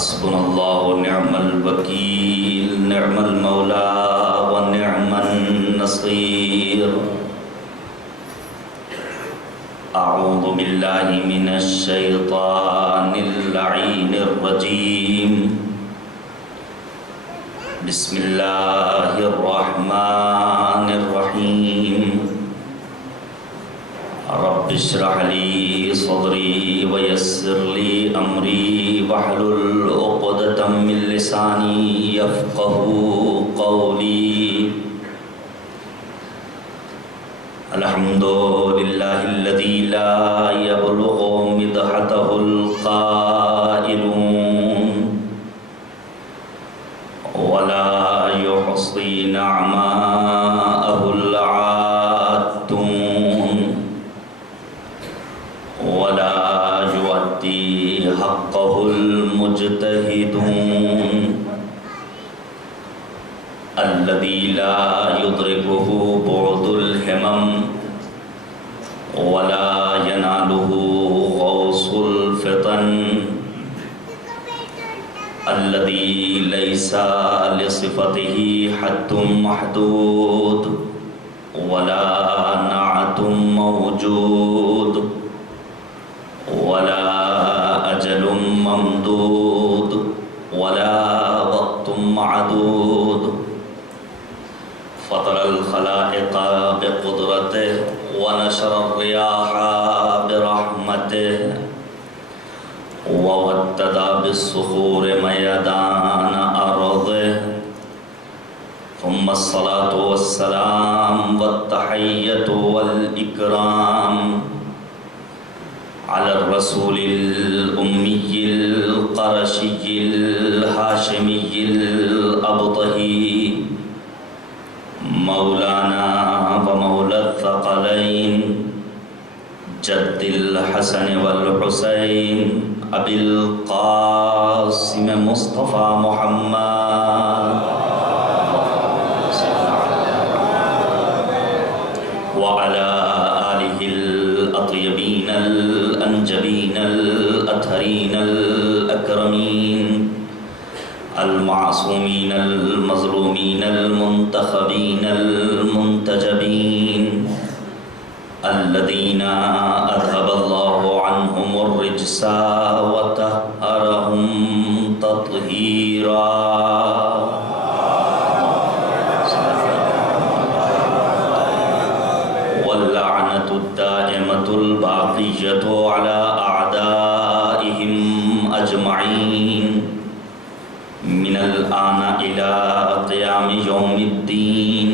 حسبنا الله ونعم الوكيل نعم المولى ونعم النصير أعوذ بالله من الشيطان اللعين الرجيم بسم الله الرحمن الرحيم رب اشرح لي صدري ويسر لي أمري واحلل عقدة من لساني يفقهوا قولي الحمد لله الذي لا يبلغ مدحته القائلون ولا يحصي نعماءه العادون ولا يؤدي حقه المجتهدون الذي لا يدركه بعد الهمم ولا يناله غوص الفطن الذي ليس لصفته حد محدود ولا نعت موجود ولا أجل ممدود ولا وقت معدود فطر الخلائق بقدرته ونشر الرياح برحمته وودد بالصخور ميدان أرضه ثم الصلاة والسلام والتحية والإكرام على الرسول الأمي القرشي الهاشمي الأبطهي مولانا ومولى الثقلين جد الحسن والحسين أبي القاسم مصطفى محمد وعلى آله الأطيبين الأنجبين الأطهرين الأكرمين المعصومين المظلومين المنتخبين المنتجبين الذين أذهب الله عنهم الرجس وطهرهم تطهيرا واللعنة الدائمة الباقية على أعدائهم أجمعين من الآن إلى قيام يوم الدين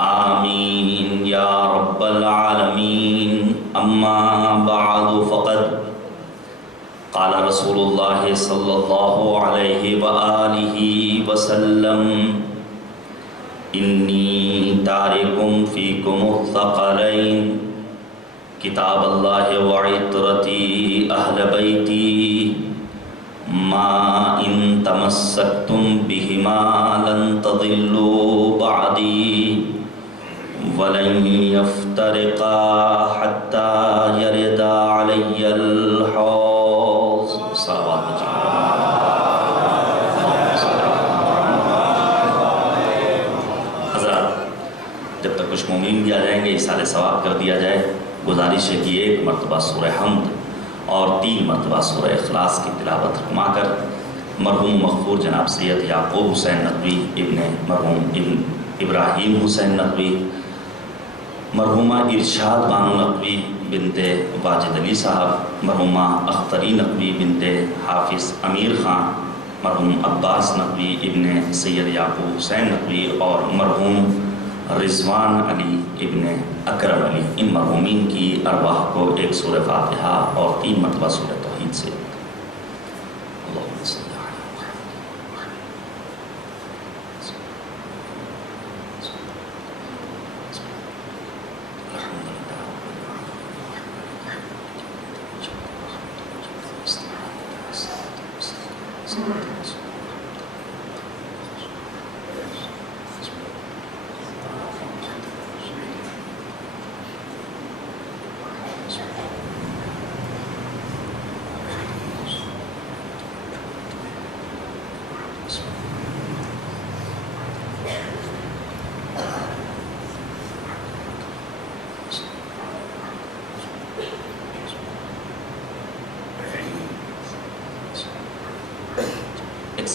آمين يا رب العالمين أما بعد فقد قال رسول الله صلى الله عليه وآله وسلم إني تارك فيكم الثقلين كتاب الله وعترتي أهل بيتي ما إن تمسكتم بهما لن تضلوا بعدي ولن يفترقا حتى يرد علي الحوض صلوات حضرات جب تک کچھ مومنین بھی آ جائیں گے اِیصال ثواب کر دیا جائے. گزارش ہے کہ 1 مرتبہ سورہ حمد اور 3 مرتبہ سورہ اخلاص کی تلاوت فرما کر مرحوم مغفور جناب سید یعقوب حسین نقوی ابن مرحوم ابن ابراہیم حسین نقوی مرحومہ ارشاد بانو نقوی بنت واجد علی صاحب مرحومہ اختری نقوی بنت حافظ امیر خان مرحوم عباس نقوی ابن سید یعقوب حسین نقوی اور مرحوم رضوان علی ابن اکرم علی ان مرحومین کی ارواح کو 1 سورہ فاتحہ اور 3 مرتبہ سورہ توحید سے اللہم صلی اللہ علیہ وسلم.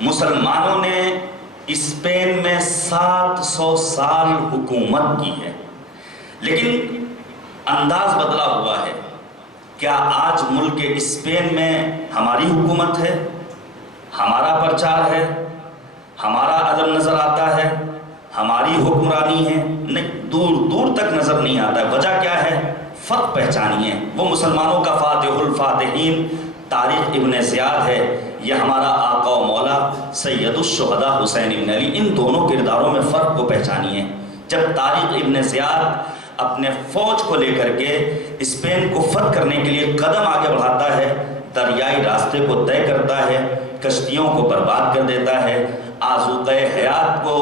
مسلمانوں نے اسپین میں 700 سال حکومت کی ہے، لیکن انداز بدلا ہوا ہے۔ کیا آج ملک اسپین میں ہماری حکومت ہے، ہمارا پرچار ہے، ہمارا علم نظر آتا ہے، ہماری حکمرانی ہے؟ نہیں، دور دور تک نظر نہیں آتا ہے۔ وجہ کیا ہے؟ فرق پہچانیے۔ وہ مسلمانوں کا فاتح الفاتحین طارق ابن زیاد ہے، یہ ہمارا آقا و مولا سید الشہداء حسین ابن علی، ان دونوں کرداروں میں فرق کو پہچانیے۔ جب طارق ابن زیاد اپنے فوج کو لے کر کے اسپین کو فتح کرنے کے لیے قدم آگے بڑھاتا ہے، دریائی راستے کو طے کرتا ہے، کشتیوں کو برباد کر دیتا ہے، آذوقہ حیات کو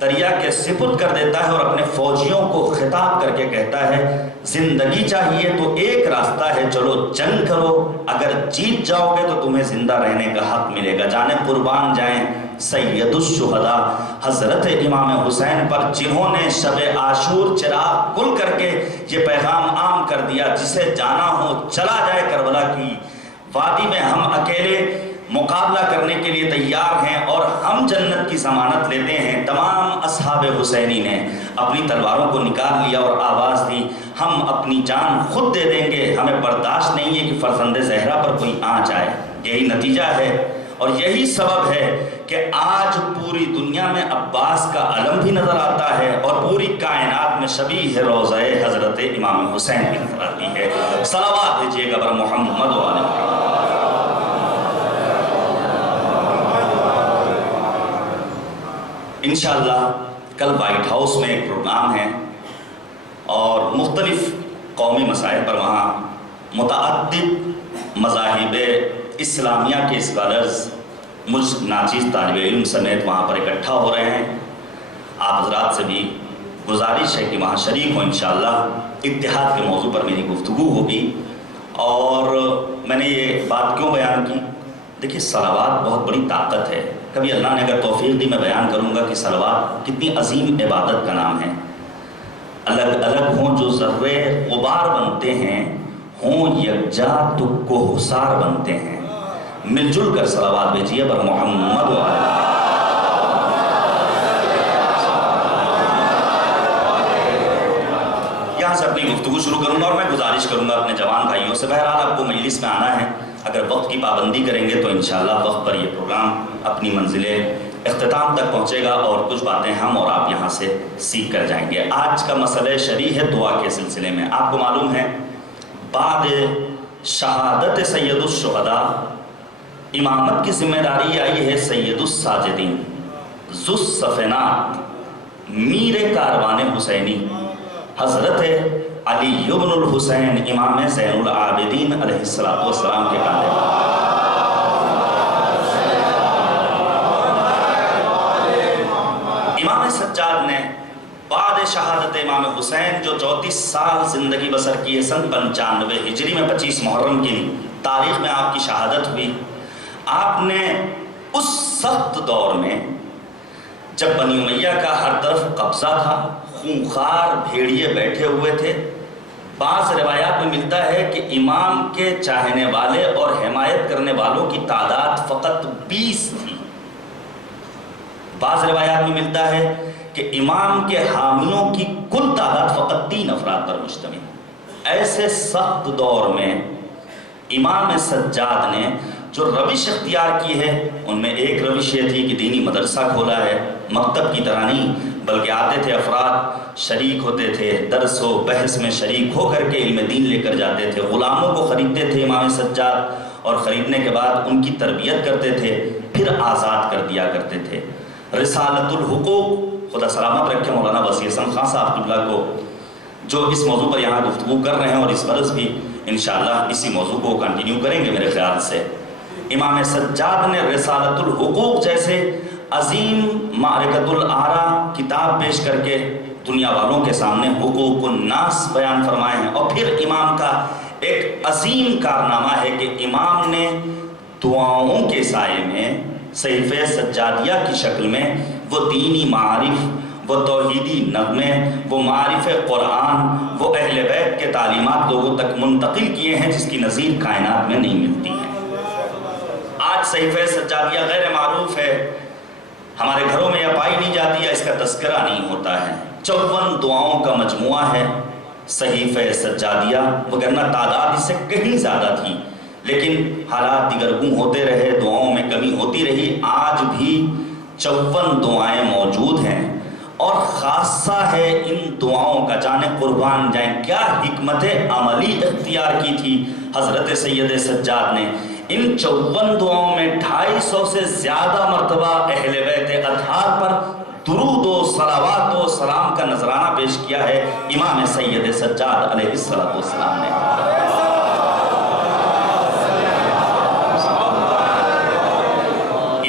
دریا کے سپرد کر دیتا ہے، اور اپنے فوجیوں کو خطاب کر کے کہتا ہے زندگی چاہیے تو ایک راستہ ہے، چلو جنگ کرو، اگر جیت جاؤ گے تو تمہیں زندہ رہنے کا حق ملے گا۔ جانے قربان جائیں سید الشہداء حضرت امام حسین پر، جنہوں نے شب عاشور چراغ گل کر کے یہ پیغام عام کر دیا، جسے جانا ہو چلا جائے کربلا کی وادی میں، ہم اکیلے مقابلہ کرنے کے لیے تیار ہیں اور ہم جنت کی ضمانت لیتے ہیں۔ تمام اصحاب حسینی نے اپنی تلواروں کو نکال لیا اور آواز دی، ہم اپنی جان خود دے دیں گے، ہمیں برداشت نہیں ہے کہ فرزند زہرا پر کوئی آنچ آئے۔ یہی نتیجہ ہے اور یہی سبب ہے کہ آج پوری دنیا میں عباس کا علم بھی نظر آتا ہے اور پوری کائنات میں شبیہ روضہ حضرت امام حسین بھی نظر آتی ہے۔ صلوات بھیجیے گا بر محمد و آل محمد۔ انشاءاللہ کل وائٹ ہاؤس میں ایک پروگرام ہے اور مختلف قومی مسائل پر وہاں متعدد مذاہب اسلامیہ کے اسکالرز، مجھ ناچیز طالب علم سمیت وہاں پر اکٹھا ہو رہے ہیں۔ آپ حضرات سے بھی گزارش ہے کہ وہاں شریک ہوں۔ انشاءاللہ اتحاد کے موضوع پر میری گفتگو ہوگی۔ اور میں نے یہ بات کیوں بیان کی؟ دیکھیے، صلوات بہت بڑی طاقت ہے۔ کبھی اللہ نے اگر توفیق دی میں بیان کروں گا کہ صلوات کتنی عظیم عبادت کا نام ہے۔ الگ الگ ہوں جو ذرے غبار بنتے ہیں، ہوں یکجا تو کوہسار بنتے ہیں۔ مل جل کر صلوات بھیجیے بر محمد و آل محمد۔ یہاں سے اپنی گفتگو شروع کروں گا اور میں گزارش کروں گا اپنے جوان بھائیوں سے، بہرحال آپ کو مجلس میں آنا ہے، اگر وقت کی پابندی کریں گے تو انشاءاللہ وقت پر یہ پروگرام اپنی منزل اختتام تک پہنچے گا اور کچھ باتیں ہم اور آپ یہاں سے سیکھ کر جائیں گے۔ آج کا مسئلہ شرعی ہے دعا کے سلسلے میں۔ آپ کو معلوم ہے بعد شہادت سید الشہداء امامت کی ذمہ داری آئی ہے سید الساجدین، ذو الصفینات، میر کاروان حسینی، حضرت علی بن الحسین امام زین العابدین علیہ السلام کے کاندھے پر۔ امام سجاد نے بعد شہادت امام حسین جو 34 سال زندگی بسر کی ہے، سن 95 ہجری میں 25 محرم کی تاریخ میں آپ کی شہادت ہوئی۔ آپ نے اس سخت دور میں جب بنی امیہ کا ہر طرف قبضہ تھا، خونخوار بھیڑیے بیٹھے ہوئے تھے، بعض روایات میں ملتا ہے کہ امام کے چاہنے والے اور حمایت کرنے والوں کی تعداد فقط 20 تھی۔ بعض روایات میں ملتا ہے کہ امام کے حامیوں کی کل تعداد فقط 3 افراد پر مشتمل۔ ایسے سخت دور میں امام سجاد نے جو روش اختیار کی ہے، ان میں ایک روش یہ تھی کہ دینی مدرسہ کھولا ہے، مکتب کی طرح نہیں، بلکہ آتے تھے افراد، شریک ہوتے تھے، درس و بحث میں شریک ہو کر کے علم دین لے کر جاتے تھے، غلاموں کو خریدتے تھے امام سجاد، اور خریدنے کے بعد ان کی تربیت کرتے تھے، پھر آزاد کر دیا کرتے تھے۔ رسالت الحقوق، خدا سلامت رکھے مولانا وسیع حسن خان صاحب قبلہ کو، جو اس موضوع پر یہاں گفتگو کر رہے ہیں اور اس برس بھی انشاءاللہ اسی موضوع کو کنٹینیو کریں گے میرے خیال سے۔ امام سجاد نے رسالت الحقوق جیسے عظیم معرکۃ الآرا کتاب پیش کر کے دنیا والوں کے سامنے حقوق الناس بیان فرمائے ہیں۔ اور پھر امام کا ایک عظیم کارنامہ ہے کہ امام نے دعاؤں کے سائے میں صحیفہ سجادیہ کی شکل میں وہ دینی معارف، وہ توحیدی نغمے، وہ معارف قرآن، وہ اہل بیت کے تعلیمات لوگوں تک منتقل کیے ہیں جس کی نظیر کائنات میں نہیں ملتی ہے۔ آج صحیفہ سجادیہ غیر معروف ہے، ہمارے گھروں میں یہ پائی نہیں جاتی ہے، اس کا تذکرہ نہیں ہوتا ہے۔ 54 دعاؤں کا مجموعہ ہے صحیفہ سجادیہ، وگرنہ تعداد اس سے کہیں زیادہ تھی، لیکن حالات دیگرگوں ہوتے رہے، دعاؤں میں کمی ہوتی رہی۔ آج بھی 54 دعائیں موجود ہیں، اور خاصہ ہے ان دعاؤں کا، جانے قربان جائیں کیا حکمت عملی اختیار کی تھی حضرت سید سجاد نے۔ ان 54 دعاؤں میں 250 سے زیادہ مرتبہ اہل بیت اطہار پر درود و صلوات و سلام کا نذرانہ پیش کیا ہے امام سید سجاد علیہ السلام نے۔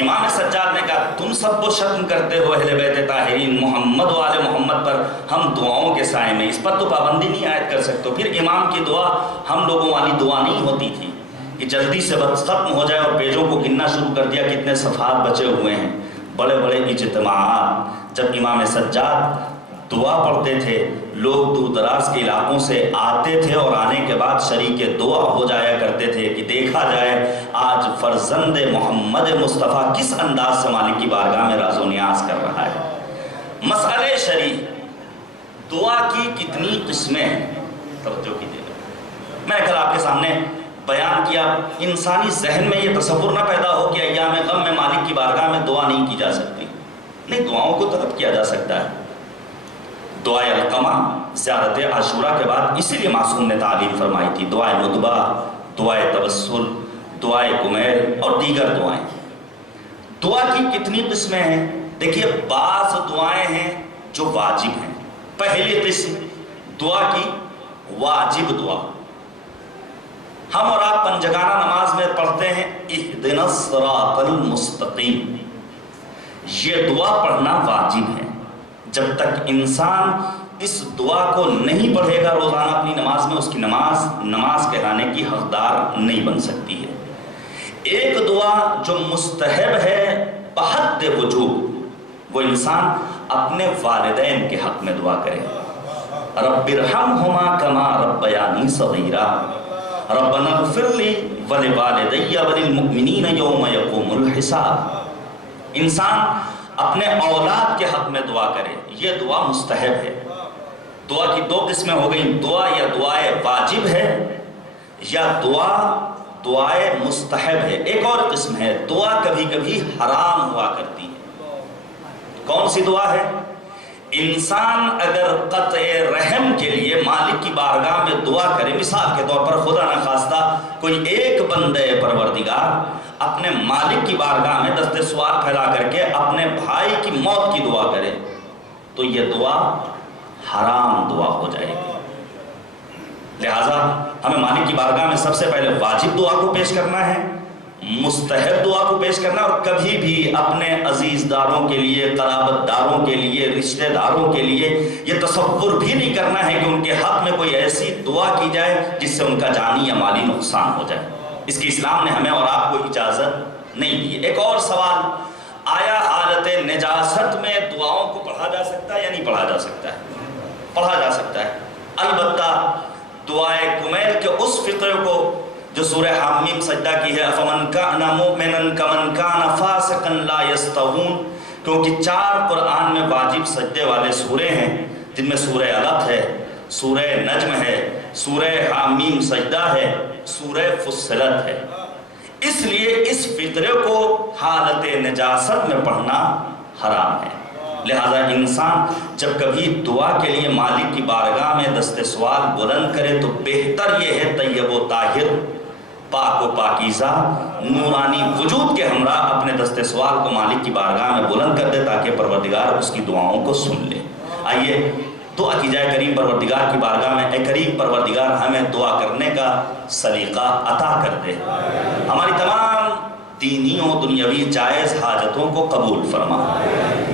امام سجاد نے کہا تم سب کو شتم کرتے ہو اہل بیت طاہرین محمد و آل محمد پر، ہم دعاؤں کے سائے میں اس پر تو پابندی نہیں عائد کر سکتے۔ پھر امام کی دعا ہم لوگوں والی دعا نہیں ہوتی تھی کہ جلدی سے بس ختم ہو جائے اور پیجوں کو گننا شروع کر دیا کتنے صفحات بچے ہوئے ہیں۔ بڑے بڑے اجتماعات جب امام سجاد دعا پڑھتے تھے، لوگ دور دراز کے علاقوں سے آتے تھے اور آنے کے بعد شریک دعا ہو جایا کرتے تھے کہ دیکھا جائے آج فرزند محمد مصطفیٰ کس انداز سے مالک کی بارگاہ میں راز و نیاز کر رہا ہے۔ مسئلہ شریع دعا کی کتنی قسمیں ہیں، توجہ کیجیے گا۔ میں کل آپ کے سامنے بیان کیا، انسانی ذہن میں یہ تصور نہ پیدا ہو کہ ایام غم میں مالک کی بارگاہ میں دعا نہیں کی جا سکتی، نہیں، دعاؤں کو طلب کیا جا سکتا ہے۔ دعائے القمہ زیارت عاشورہ کے بعد اسی لیے معصوم نے تعلیم فرمائی تھی، دعائے ندبہ، دعائے توسل، دعائے کمیل اور دیگر دعائیں۔ دعا کی کتنی قسمیں ہیں؟ دیکھیے، بعض دعائیں ہیں جو واجب ہیں۔ پہلی قسم دعا کی واجب دعا، ہم اور آپ پنجگانہ نماز میں پڑھتے ہیں اہدنا الصراط المستقیم، یہ دعا پڑھنا واجب ہے۔ جب تک انسان اس دعا کو نہیں پڑھے گا روزانہ اپنی نماز میں، اس کی نماز کہلانے کی حقدار نہیں بن سکتی ہے۔ ایک دعا جو مستحب ہے بحد وجوب، وہ انسان اپنے والدین کے حق میں دعا کرے، رب ارحمہما کما ربیانی صغیرا، ربنا اغفر لی ولوالدی وللمؤمنین یوم یقوم الحساب۔ انسان اپنے اولاد کے حق میں دعا کرے، یہ دعا مستحب ہے۔ دعا کی دو قسمیں ہو گئیں، دعا یا دعائے واجب ہے یا دعائے مستحب ہے۔ ایک اور قسم ہے دعا کبھی کبھی حرام ہوا کرتی ہے۔ کون سی دعا ہے؟ انسان اگر قطع رحم کے لیے مالک کی بارگاہ میں دعا کرے، مثال کے طور پر خدا نخواستہ کوئی ایک بندے پروردگار اپنے مالک کی بارگاہ میں دست سوال پھیلا کر کے اپنے بھائی کی موت کی دعا کرے، تو یہ دعا حرام دعا ہو جائے گی۔ لہٰذا ہمیں مالک کی بارگاہ میں سب سے پہلے واجب دعا کو پیش کرنا ہے، مستحب دعا کو پیش کرنا، اور کبھی بھی اپنے عزیز داروں کے لیے، قرابت داروں کے لیے، رشتہ داروں کے لیے یہ تصور بھی نہیں کرنا ہے کہ ان کے حق میں کوئی ایسی دعا کی جائے جس سے ان کا جانی یا مالی نقصان ہو جائے۔ اس کی اسلام نے ہمیں اور آپ کو اجازت نہیں دی۔ ایک اور سوال، آیا حالت نجاست میں دعاؤں کو پڑھا جا سکتا ہے یا نہیں پڑھا جا سکتا ہے؟ پڑھا جا سکتا ہے، البتہ دعائے کمیل کے اس فقرے کو جو سورہ حامیم سجدہ کی ہے، فمن کان مؤمنا کمن کان فاسقا لا یستوون، کیونکہ 4 قرآن میں واجب سجدے والے سورے ہیں، جن میں سورہ علق ہے، سورہ نجم ہے، سورہ حامیم سجدہ ہے، سورہ فصلت ہے۔ اس لیے اس فقرے کو حالت نجاست میں پڑھنا حرام ہے۔ لہذا انسان جب کبھی دعا کے لیے مالک کی بارگاہ میں دست سوال بلند کرے تو بہتر یہ ہے طیب و طاہر، پاک و پاکیزہ، نورانی وجود کے ہمراہ اپنے دست سوال کو مالک کی بارگاہ میں بلند کر دے تاکہ پروردگار اس کی دعاؤں کو سن لے۔ آئیے دعا کی جائے کریم پروردگار کی بارگاہ میں، اے کریم پروردگار ہمیں دعا کرنے کا سلیقہ عطا کر دے، ہماری تمام دینی و دنیاوی جائز حاجتوں کو قبول فرما۔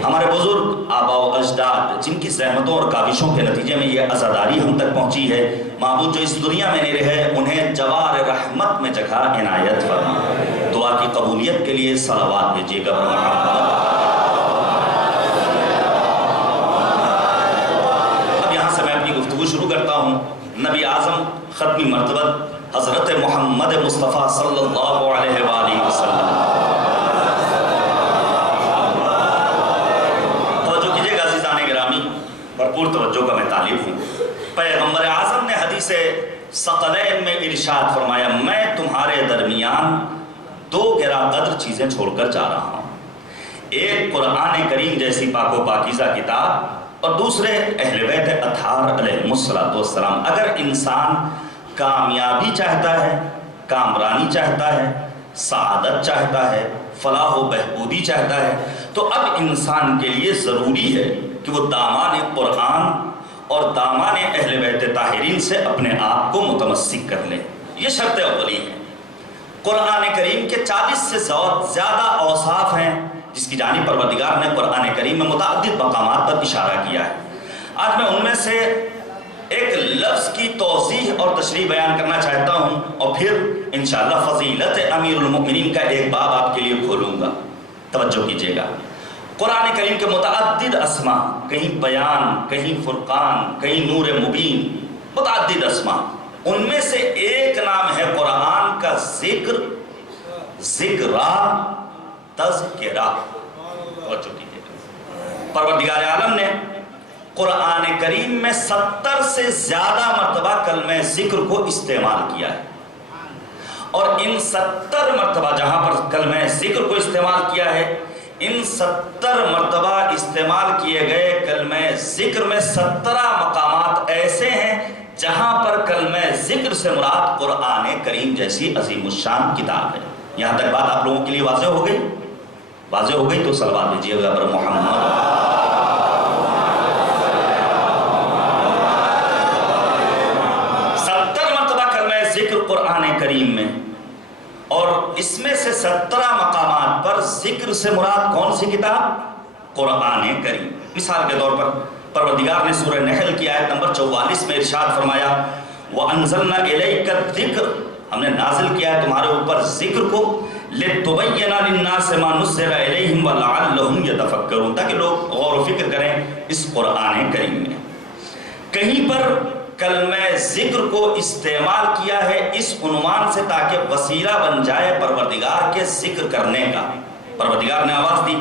ہمارے بزرگ آباء و اجداد جن کی زحمتوں اور کاوشوں کے نتیجے میں یہ عزاداری ہم تک پہنچی ہے، معبود جو اس دنیا میں نہیں رہے، انہیں جوار رحمت میں جگہ عنایت فرما۔ دعا کی قبولیت کے لیے صلوات بھیجیے گا محمد۔ اب یہاں سے میں اپنی گفتگو شروع کرتا ہوں۔ نبی اعظم ختمی مرتبہ حضرت محمد مصطفیٰ صلی اللہ علیہ وآلہ وسلم بھرپور توجہ کا میں طالب ہوں۔ پیغمبر اعظم نے حدیث ثقلین میں ارشاد فرمایا میں تمہارے درمیان دو گراں قدر چیزیں چھوڑ کر جا رہا ہوں، ایک قرآن کریم جیسی پاک و پاکیزہ کتاب اور دوسرے اہل بیت اطہار علیہ السلام۔ اگر انسان کامیابی چاہتا ہے، کامرانی چاہتا ہے، سعادت چاہتا ہے، فلاح و بہبودی چاہتا ہے، تو اب انسان کے لیے ضروری ہے کہ وہ دامان قرآن اور دامان اہل بیت طاہرین سے اپنے آپ کو متمسک کر لے۔ یہ شرط اولی ہے۔ قرآن کریم کے 40 سے زیادہ اوصاف ہیں جس کی جانب پروردگار نے قرآن کریم میں متعدد مقامات پر اشارہ کیا ہے۔ آج میں ان میں سے ایک لفظ کی توضیح اور تشریح بیان کرنا چاہتا ہوں اور پھر انشاءاللہ فضیلت امیر المؤمنین کا ایک باب آپ کے لیے کھولوں گا۔ توجہ کیجیے گا، قرآن کریم کے متعدد اسماء، کہیں بیان، کہیں فرقان، کہیں نور مبین، متعدد اسماء، ان میں سے ایک نام ہے قرآن کا ذکر، ذکرہ، تذکرہ۔ پروردگار عالم نے قرآن کریم میں 70 سے زیادہ مرتبہ کلمہ ذکر کو استعمال کیا ہے، اور ان 70 مرتبہ جہاں پر کلمہ ذکر کو استعمال کیا ہے، ان 70 مرتبہ استعمال کیے گئے کلمہ ذکر میں 17 مقامات ایسے ہیں جہاں پر کلمہ ذکر سے مراد قرآن کریم جیسی عظیم الشان کتاب ہے۔ یہاں تک بات آپ لوگوں کے لیے واضح ہو گئی؟ واضح ہو گئی تو صلوات بھیجیے گا پر محمد۔ 70 مرتبہ کلمہ ذکر قرآن کریم میں، اور اس میں سے 17 مقامات پر ذکر سے مراد کون سی کتاب؟ قرآن کریم۔ مثال کے طور پر پروردگار نے سورہ نحل کی آیت نمبر 44 میں ارشاد فرمایا وَأَنزَلْنَا إِلَيْكَ الذِّكْرَ، ہم نے نازل کیا ہے تمہارے اوپر ذکر کو، لِتُبَيِّنَ لِلنَّاسِ مَا نُزِّلَ إِلَيْهِمْ وَلَعَلَّهُمْ يَتَفَكَّرُونَ، تاکہ لوگ غور و فکر کریں اس قرآن کریم میں۔ کہیں پر کلمہ ذکر کو استعمال کیا ہے اس عنوان سے تاکہ وسیلہ بن جائے پروردگار کے ذکر کرنے کا۔ پروردگار نے آواز دی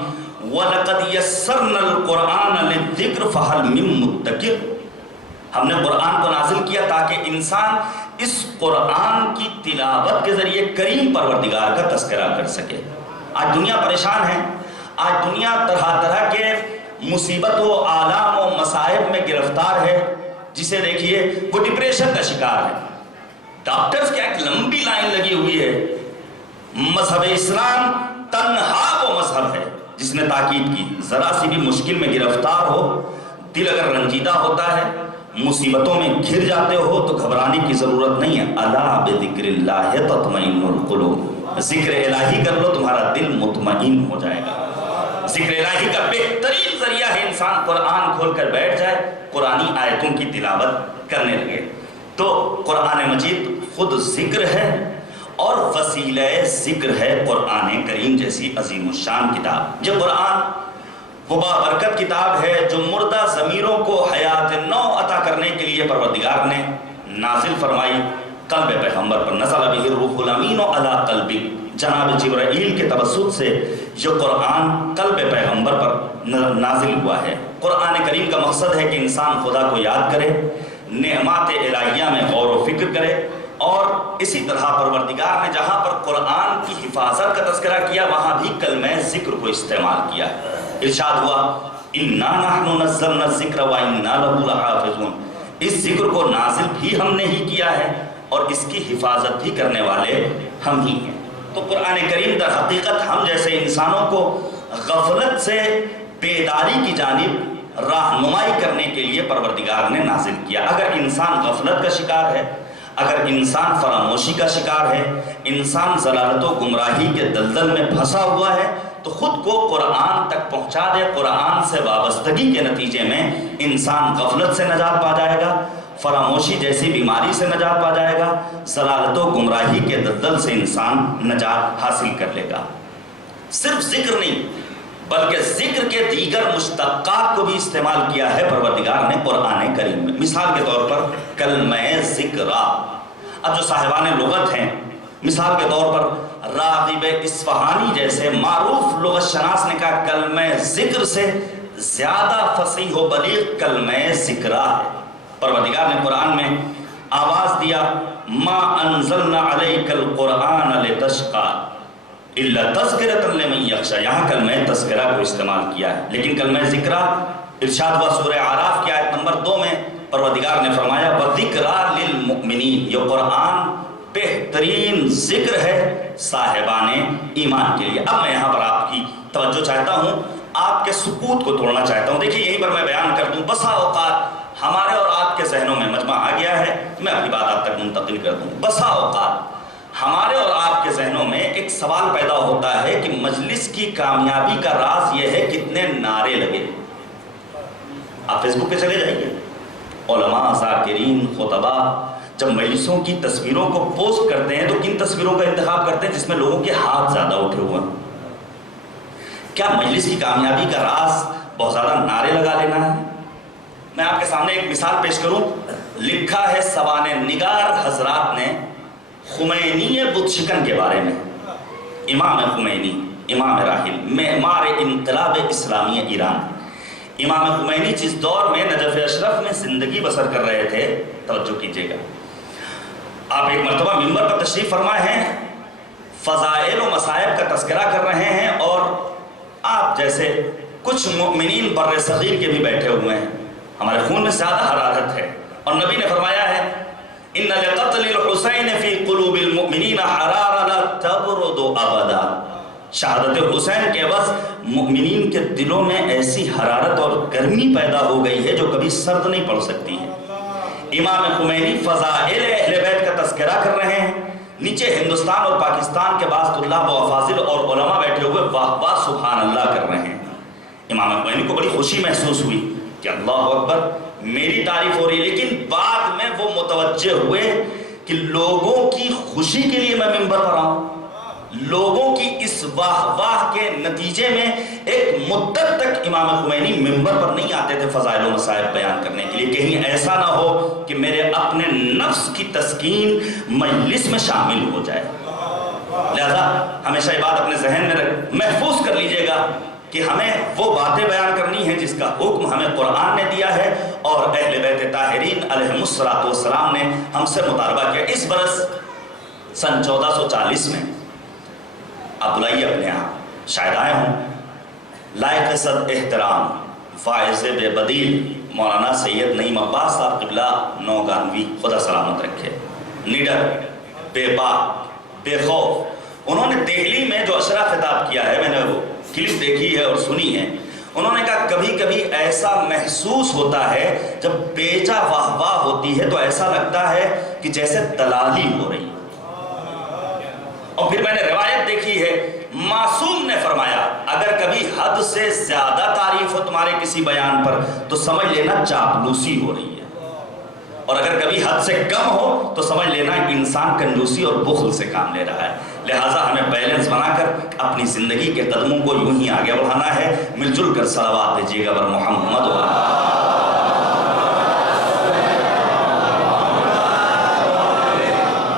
وَلَقَدْ يَسَّرْنَا الْقُرْآنَ لِلذِّكْرِ فَهَلْ مِن مُدَّكِرٍ، ہم نے قرآن کو نازل کیا تاکہ انسان اس قرآن کی تلاوت کے ذریعے کریم پروردگار کا تذکرہ کر سکے۔ آج دنیا پریشان ہے، آج دنیا طرح طرح کے مصیبت و آلام و مصائب میں گرفتار ہے، جسے دیکھیے وہ ڈپریشن کا شکار ہے۔ ڈاکٹرز کی ایک لمبی لائن لگی ہوئی ہے۔ مذہب اسلام تنہا وہ مذہب ہے جس نے تاکید کی ذرا سی بھی مشکل میں گرفتار ہو، دل اگر رنجیدہ ہوتا ہے، مصیبتوں میں گھر جاتے ہو تو گھبرانے کی ضرورت نہیں ہے۔ الا بذکر اللہ تطمئن القلوب، ذکر الہی کر لو تمہارا دل مطمئن ہو جائے گا۔ ذکر الہی کا بہترین ذریعہ ہے انسان قرآن کھول کر بیٹھ جائے، قرآنی آیتوں کی تلاوت کرنے لگے۔ تو قرآن مجید خود ذکر ہے اور وسیلہ ذکر ہے قرآن کریم جیسی عظیم الشان کتاب۔ یہ قرآن وہ بابرکت کتاب ہے جو مردہ ضمیروں کو حیات نو عطا کرنے کے لیے پروردگار نے نازل فرمائی۔ قلب پیغمبر پر نزل بہ الروح الامین علی قلبک، جناب جبرائیل کے توسط سے یہ قرآن قلب پیغمبر پر نازل ہوا ہے۔ قرآن کریم کا مقصد ہے کہ انسان خدا کو یاد کرے، نعمات الہیہ میں غور و فکر کرے، اور اسی طرح پروردگار نے جہاں پر قرآن کی حفاظت کا تذکرہ کیا وہاں بھی کلمہ ذکر کو استعمال کیا۔ ارشاد ہوا اِنَّا نَحْنُ نَزَّلْنَا الذِّكْرَ وَإِنَّا لَهُ لَحَافِظُونَ، اس ذکر کو نازل بھی ہم نے ہی کیا ہے اور اس کی حفاظت بھی کرنے والے ہم ہی ہیں۔ تو قرآن کریم در حقیقت ہم جیسے انسانوں کو غفلت سے بیداری کی جانب رہنمائی کرنے کے لیے پروردگار نے نازل کیا۔ اگر انسان غفلت کا شکار ہے، اگر انسان فراموشی کا شکار ہے، انسان ضلالت و گمراہی کے دلدل میں پھنسا ہوا ہے، تو خود کو قرآن تک پہنچا دے، قرآن سے وابستگی کے نتیجے میں انسان غفلت سے نجات پا جائے گا، فراموشی جیسی بیماری سے نجات پا جائے گا، ضلالت و گمراہی کے دلدل سے انسان نجات حاصل کر لے گا۔ صرف ذکر نہیں بلکہ ذکر کے دیگر مشتقات کو بھی استعمال کیا ہے پروردگار نے قرآن کریم میں۔ مثال کے طور پر کلمہ ذکرہ، اب جو صاحبان لغت ہیں، مثال کے طور پر راغب اصفہانی جیسے معروف لغت شناس نے کہا کلمہ ذکر سے زیادہ فصیح و بلیغ کلمہ ذکرہ ہے۔ پروردگار نے قرآن میں آواز دیا ما انزلنا علیک القرآن لتشقی الا تذکرۃ لمن یخشی، یہاں کلمہ تذکرہ کو استعمال کیا ہے، لیکن کلمہ ذکرہ ارشاد ہوا سورہ اعراف کی آیت نمبر 2 میں، پروردگار نے فرمایا وَذِكْرَى لِلْمُؤْمِنِينَ، یہ قرآن بہترین ذکر ہے صاحبان ایمان کے لیے۔ اب میں یہاں پر آپ کی توجہ چاہتا ہوں، آپ کے سکوت کو توڑنا چاہتا ہوں۔ دیکھیے یہیں پر میں بیان کر دوں، بسا اوقات ہمارے اور آپ کے ذہنوں میں مجمع آ گیا ہے، میں اپنی بات آپ تک منتقل کر دوں۔ بسا اوقات ہمارے اور آپ کے ذہنوں میں ایک سوال پیدا ہوتا ہے کہ مجلس کی کامیابی کا راز یہ ہے کتنے نعرے لگے۔ آپ فیس بک پہ چلے جائیے، علماء، ذاکرین، خطباء جب مجلسوں کی تصویروں کو پوسٹ کرتے ہیں تو کن تصویروں کا انتخاب کرتے ہیں؟ جس میں لوگوں کے ہاتھ زیادہ اٹھے ہوئے ہیں۔ کیا مجلس کی کامیابی کا راز بہت زیادہ نعرے لگا لینا ہے؟ میں آپ کے سامنے ایک مثال پیش کروں، لکھا ہے سوانح نگار حضرات نے خمینی بت شکن کے بارے میں۔ امام خمینی، امام راحل، معمار انقلاب اسلامی ایران، امام خمینی جس دور میں نجف اشرف میں زندگی بسر کر رہے تھے، توجہ کیجئے گا، آپ ایک مرتبہ منبر پر تشریف فرما ہیں، فضائل و مصائب کا تذکرہ کر رہے ہیں، اور آپ جیسے کچھ مؤمنین بر صغیر کے بھی بیٹھے ہوئے ہیں، ہمارے خون میں زیادہ حرارت ہے، اور نبی نے فرمایا ہے ان لقتل الحسین فی قلوب المؤمنین حرارہ لا تبرد ابدا، شہادت حسین کے عوض مؤمنین کے دلوں میں ایسی حرارت اور گرمی پیدا ہو گئی ہے جو کبھی سرد نہیں پڑ سکتی ہے۔ امام خمینی فضائل اہل بیت کا تذکرہ کر رہے ہیں، نیچے ہندوستان اور پاکستان کے بعض طلاب و افاضل اور علماء بیٹھے ہوئے واہ واہ سبحان اللہ کر رہے ہیں۔ امام خمینی کو بڑی خوشی محسوس ہوئی کہ اللہ اکبر میری تعریف ہو رہی ہے، لیکن بعد میں وہ متوجہ ہوئے کہ لوگوں کی خوشی کے لیے میں منبر پر آؤں، لوگوں کی اس واہ واہ کے نتیجے میں ایک مدت تک امام خمینی منبر پر نہیں آتے تھے فضائل و مصائب بیان کرنے کے لیے، کہیں ایسا نہ ہو کہ میرے اپنے نفس کی تسکین مجلس میں شامل ہو جائے۔ لہذا ہمیشہ یہ بات اپنے ذہن میں محفوظ کر لیجئے گا کہ ہمیں وہ باتیں بیان کرنی ہیں جس کا حکم ہمیں قرآن نے دیا ہے اور اہل بیت طاہرین علیہم السلام نے ہم سے مطالبہ کیا۔ اس برس سن 1440 میں، آپ بلائیے اپنے آپ، شاید آئے ہوں، لائق صد احترام واعظ بے بدیل مولانا سید نعیم عباس صاحب قبلہ نوگانوی، خدا سلامت رکھے، نڈر، بے باک، بے خوف، انہوں نے دہلی میں جو اشرا خطاب کیا ہے، میں نے وہ کلپ دیکھی ہے اور سنی ہے، انہوں نے کہا کبھی کبھی ایسا محسوس ہوتا ہے جب بیجا واہ واہ ہوتی ہے تو ایسا لگتا ہے کہ جیسے دلالی ہو رہی ہے۔ اور پھر میں نے روایت دیکھی ہے، معصوم نے فرمایا اگر کبھی حد سے زیادہ تعریف ہو تمہارے کسی بیان پر تو سمجھ لینا چاپلوسی ہو رہی ہے، اور اگر کبھی حد سے کم ہو تو سمجھ لینا انسان کنجوسی اور بخل سے کام لے رہا ہے۔ لہٰذا ہمیں بیلنس بنا کر اپنی زندگی کے قدموں کو یوں ہی آگے بڑھانا ہے۔ مل جل کر صلوات دیجیے گا بر محمد و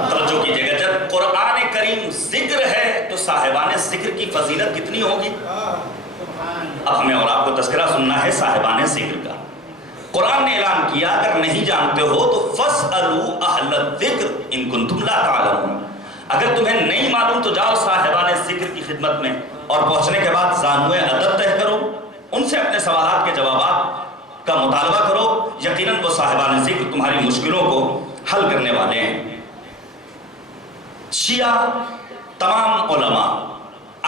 توجہ کیجیے گا، جب قرآن کریم ذکر ہے تو صاحبان ذکر کی فضیلت کتنی ہوگی۔ اب ہمیں اور آپ کو تذکرہ سننا ہے صاحبان ذکر کا۔ قرآن نے اعلان کیا اگر نہیں جانتے ہو تو فاسألوا اہل الذکر ان کنتم لا تعلمون، اگر تمہیں نہیں معلوم تو جاؤ صاحبان ذکر کی خدمت میں، اور پہنچنے کے بعد زانوئے ادب طے کرو، ان سے اپنے سوالات کے جوابات کا مطالبہ کرو، یقیناً وہ صاحبان ذکر تمہاری مشکلوں کو حل کرنے والے ہیں۔ شیعہ تمام علماء،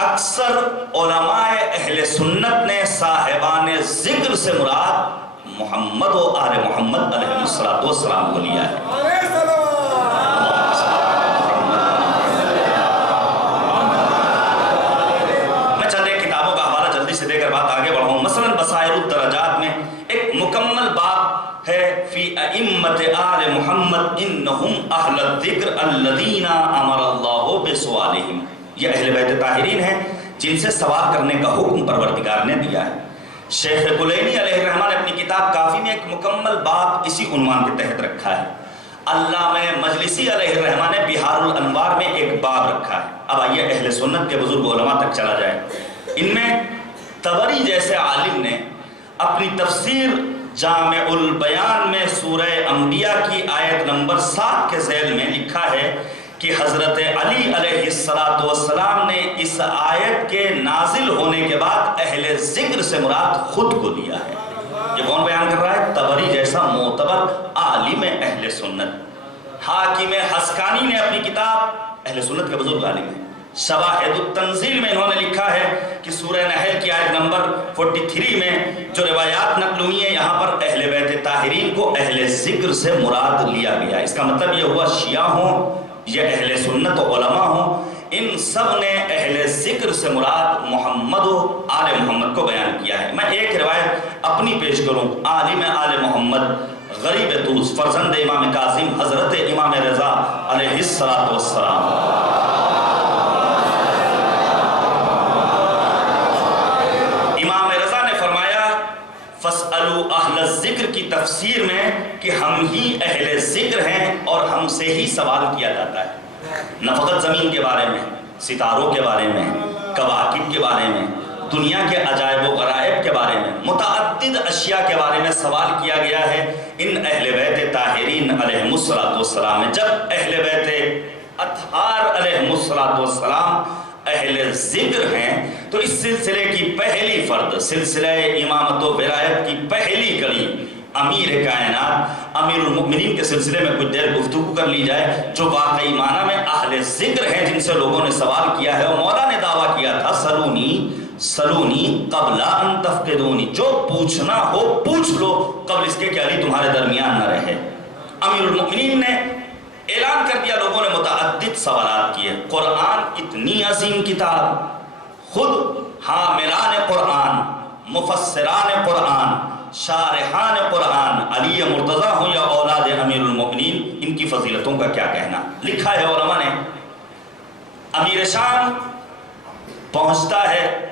اکثر علماء اہل سنت نے صاحبان ذکر سے مراد محمد و آل محمد علیہ السلام کو لیا ہے۔ میں چند ایک کتابوں کا حوالہ جلدی سے دے کر بات آگے بڑھاؤں۔ مثلا بصائر الدرجات میں ایک مکمل باب ہے فی ائمۃ آل محمد انہم اہل الذکر الذین امر اللہ بسؤالہم، یہ اہل بیت طاہرین ہیں جن سے سوال کرنے کا حکم پروردگار نے دیا ہے۔ شیخ کلینی علیہ الرحمہ نے اپنی کتاب کافی میں ایک مکمل باب اسی عنوان کے تحت رکھا ہے۔ علامہ مجلسی علیہ الرحمہ نے بہار الانوار میں ایک باب رکھا ہے۔ اب آئیے اہل سنت کے بزرگ علماء تک چلا جائے۔ ان میں طبری جیسے عالم نے اپنی تفسیر جامع البیان میں سورہ انبیاء کی آیت نمبر 7 کے ذیل میں لکھا ہے کہ حضرت علی علیہ السلام نے اس آیت کے نازل ہونے کے بعد اہل ذکر سے مراد خود کو لیا ہے۔ یہ کون بیان کر رہا ہے؟ طبری جیسا معتبر عالم اہل سنت۔ حاکم حسکانی نے اپنی کتاب اہل سنت کے بزرگ عالم ہیں، شواہد التنزیل میں انہوں نے لکھا ہے کہ سورہ نحل کی آیت نمبر 43 میں جو روایات نقل ہوئی ہیں، یہاں پر اہل بیت طاہرین کو اہل ذکر سے مراد لیا گیا۔ اس کا مطلب یہ ہوا شیعہ ہوں یا اہل سنت و علماء ہوں، ان سب نے اہل ذکر سے مراد محمد و آل محمد کو بیان کیا ہے۔ میں ایک روایت اپنی پیش کروں، عالم آل محمد غریب طوس فرزند امام کاظم حضرت امام رضا علیہ السلام، امام رضا نے فرمایا فَاسْأَلُوا أَهْلَ الذِّكْرِ کی تفسیر میں کہ ہم ہی اہل ذکر ہیں اور ہم سے ہی سوال کیا جاتا ہے، نہ فقط زمین کے بارے میں، ستاروں کے بارے میں، کواکب کے بارے میں، دنیا کے عجائب و غرائب کے بارے میں، متعدد اشیاء کے بارے میں سوال کیا گیا ہے ان اہل بیت طاہرین علیہم السلام میں۔ جب اہل بیت اطہار علیہم السلام اہل ذکر ہیں تو اس سلسلے کی پہلی فرد، سلسلہ امامت و ولایت کی پہلی کڑی امیر کائنات امیر المؤمنین کے سلسلے میں کچھ دیر گفتگو کر لی جائے، جو واقعی معنی میں اہل ذکر ہیں جن سے لوگوں نے سوال کیا ہے۔ اور مولا نے دعویٰ کیا تھا سلونی قبل ان تفقدونی، جو پوچھنا ہو پوچھ لو قبل اس کے کہ علی تمہارے درمیان نہ رہے۔ امیر المؤمنین نے اعلان کر دیا، لوگوں نے متعدد سوالات کیے۔ قرآن اتنی عظیم کتاب، خود حاملان قرآن، مفسران قرآن، شارحان قرآن، علی مرتضیٰ ہوں یا اولاد امیر المؤمنین، ان کی فضیلتوں کا کیا کہنا۔ لکھا ہے علماء نے، امیر شام پہنچتا ہے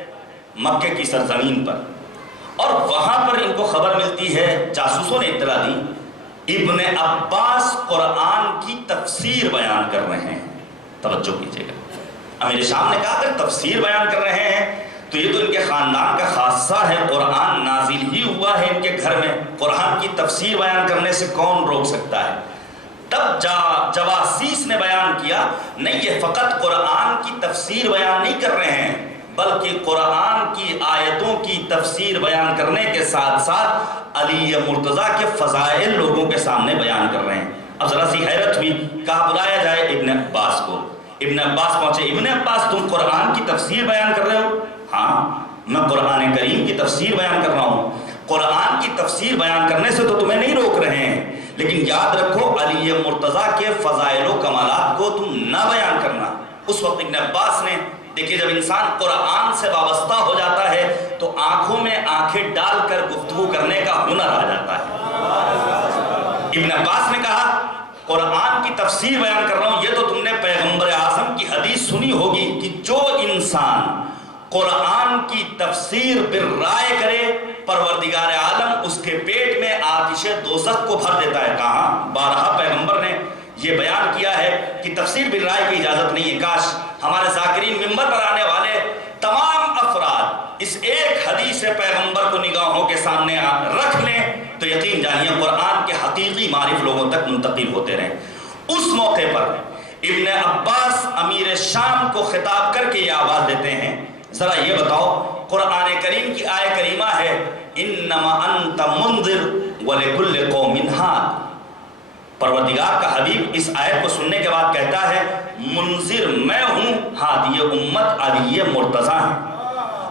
مکہ کی سرزمین پر اور وہاں پر ان کو خبر ملتی ہے، جاسوسوں نے اطلاع دی، ابن عباس قرآن کی تفسیر بیان کر رہے ہیں۔ توجہ کیجئے گا، امیر شام نے کہا اگر تفسیر بیان کر رہے ہیں تو یہ تو ان کے خاندان کا خاصہ ہے، قرآن نازل ہی ہوا ہے ان کے گھر میں، قرآن کی تفسیر بیان کرنے سے کون روک سکتا ہے؟ تب جواسیس نے بیان کیا، نہیں یہ فقط قرآن کی تفسیر بیان نہیں کر رہے ہیں بلکہ قرآن کی آیتوں کی تفسیر بیان کرنے کے ساتھ ساتھ علی مرتضیٰ کے فضائل لوگوں کے سامنے بیان کر رہے ہیں۔ اب ذرا سی حیرت ہوئی، کہا بلایا جائے ابن عباس کو۔ ابن عباس پہنچے، ابن عباس تم قرآن کی تفسیر بیان کر رہے ہو؟ ہاں میں قرآن کریم کی تفسیر بیان کر رہا ہوں۔ قرآن کی تفسیر بیان کرنے سے تو تمہیں نہیں روک رہے ہیں، لیکن یاد رکھو علی مرتضیٰ کے فضائل و کمالات کو تم نہ بیان کرنا۔ اس وقت ابن عباس نے، دیکھیے جب انسان قرآن سے وابستہ ہو جاتا ہے تو آنکھوں میں آنکھیں ڈال کر گفتگو کرنے کا ہنر آ جاتا ہے۔ ابن عباس نے کہا قرآن کی تفسیر بیان کر رہا ہوں، یہ تو تم نے پیغمبر اعظم کی حدیث سنی ہوگی کہ جو انسان قرآن کی تفسیر بالرائے کرے پروردگار عالم اس کے پیٹ میں آتش دوزخ کو بھر دیتا ہے۔ کہاں بارہا پیغمبر نے یہ بیان کیا ہے کہ تفسیر بالرائے کی اجازت نہیں ہے۔ کاش ہمارے ذاکرین منبر پر آنے والے تمام افراد اس ایک حدیث پیغمبر کو نگاہوں کے سامنے رکھ لیں تو یقین جانیے قرآن کے حقیقی معرف لوگوں تک منتقل ہوتے رہیں۔ اس موقع پر ابن عباس امیر شام کو خطاب کر کے یہ آواز دیتے ہیں، ذرا یہ بتاؤ قرآن کریم کی آیہ کریمہ ہے انما انت منذر ولکل قوم ہاد۔ پروردگار کا حبیب اس آیت کو سننے کے بعد کہتا ہے منذر میں ہوں، ہادی امت علی مرتضیٰ ہیں۔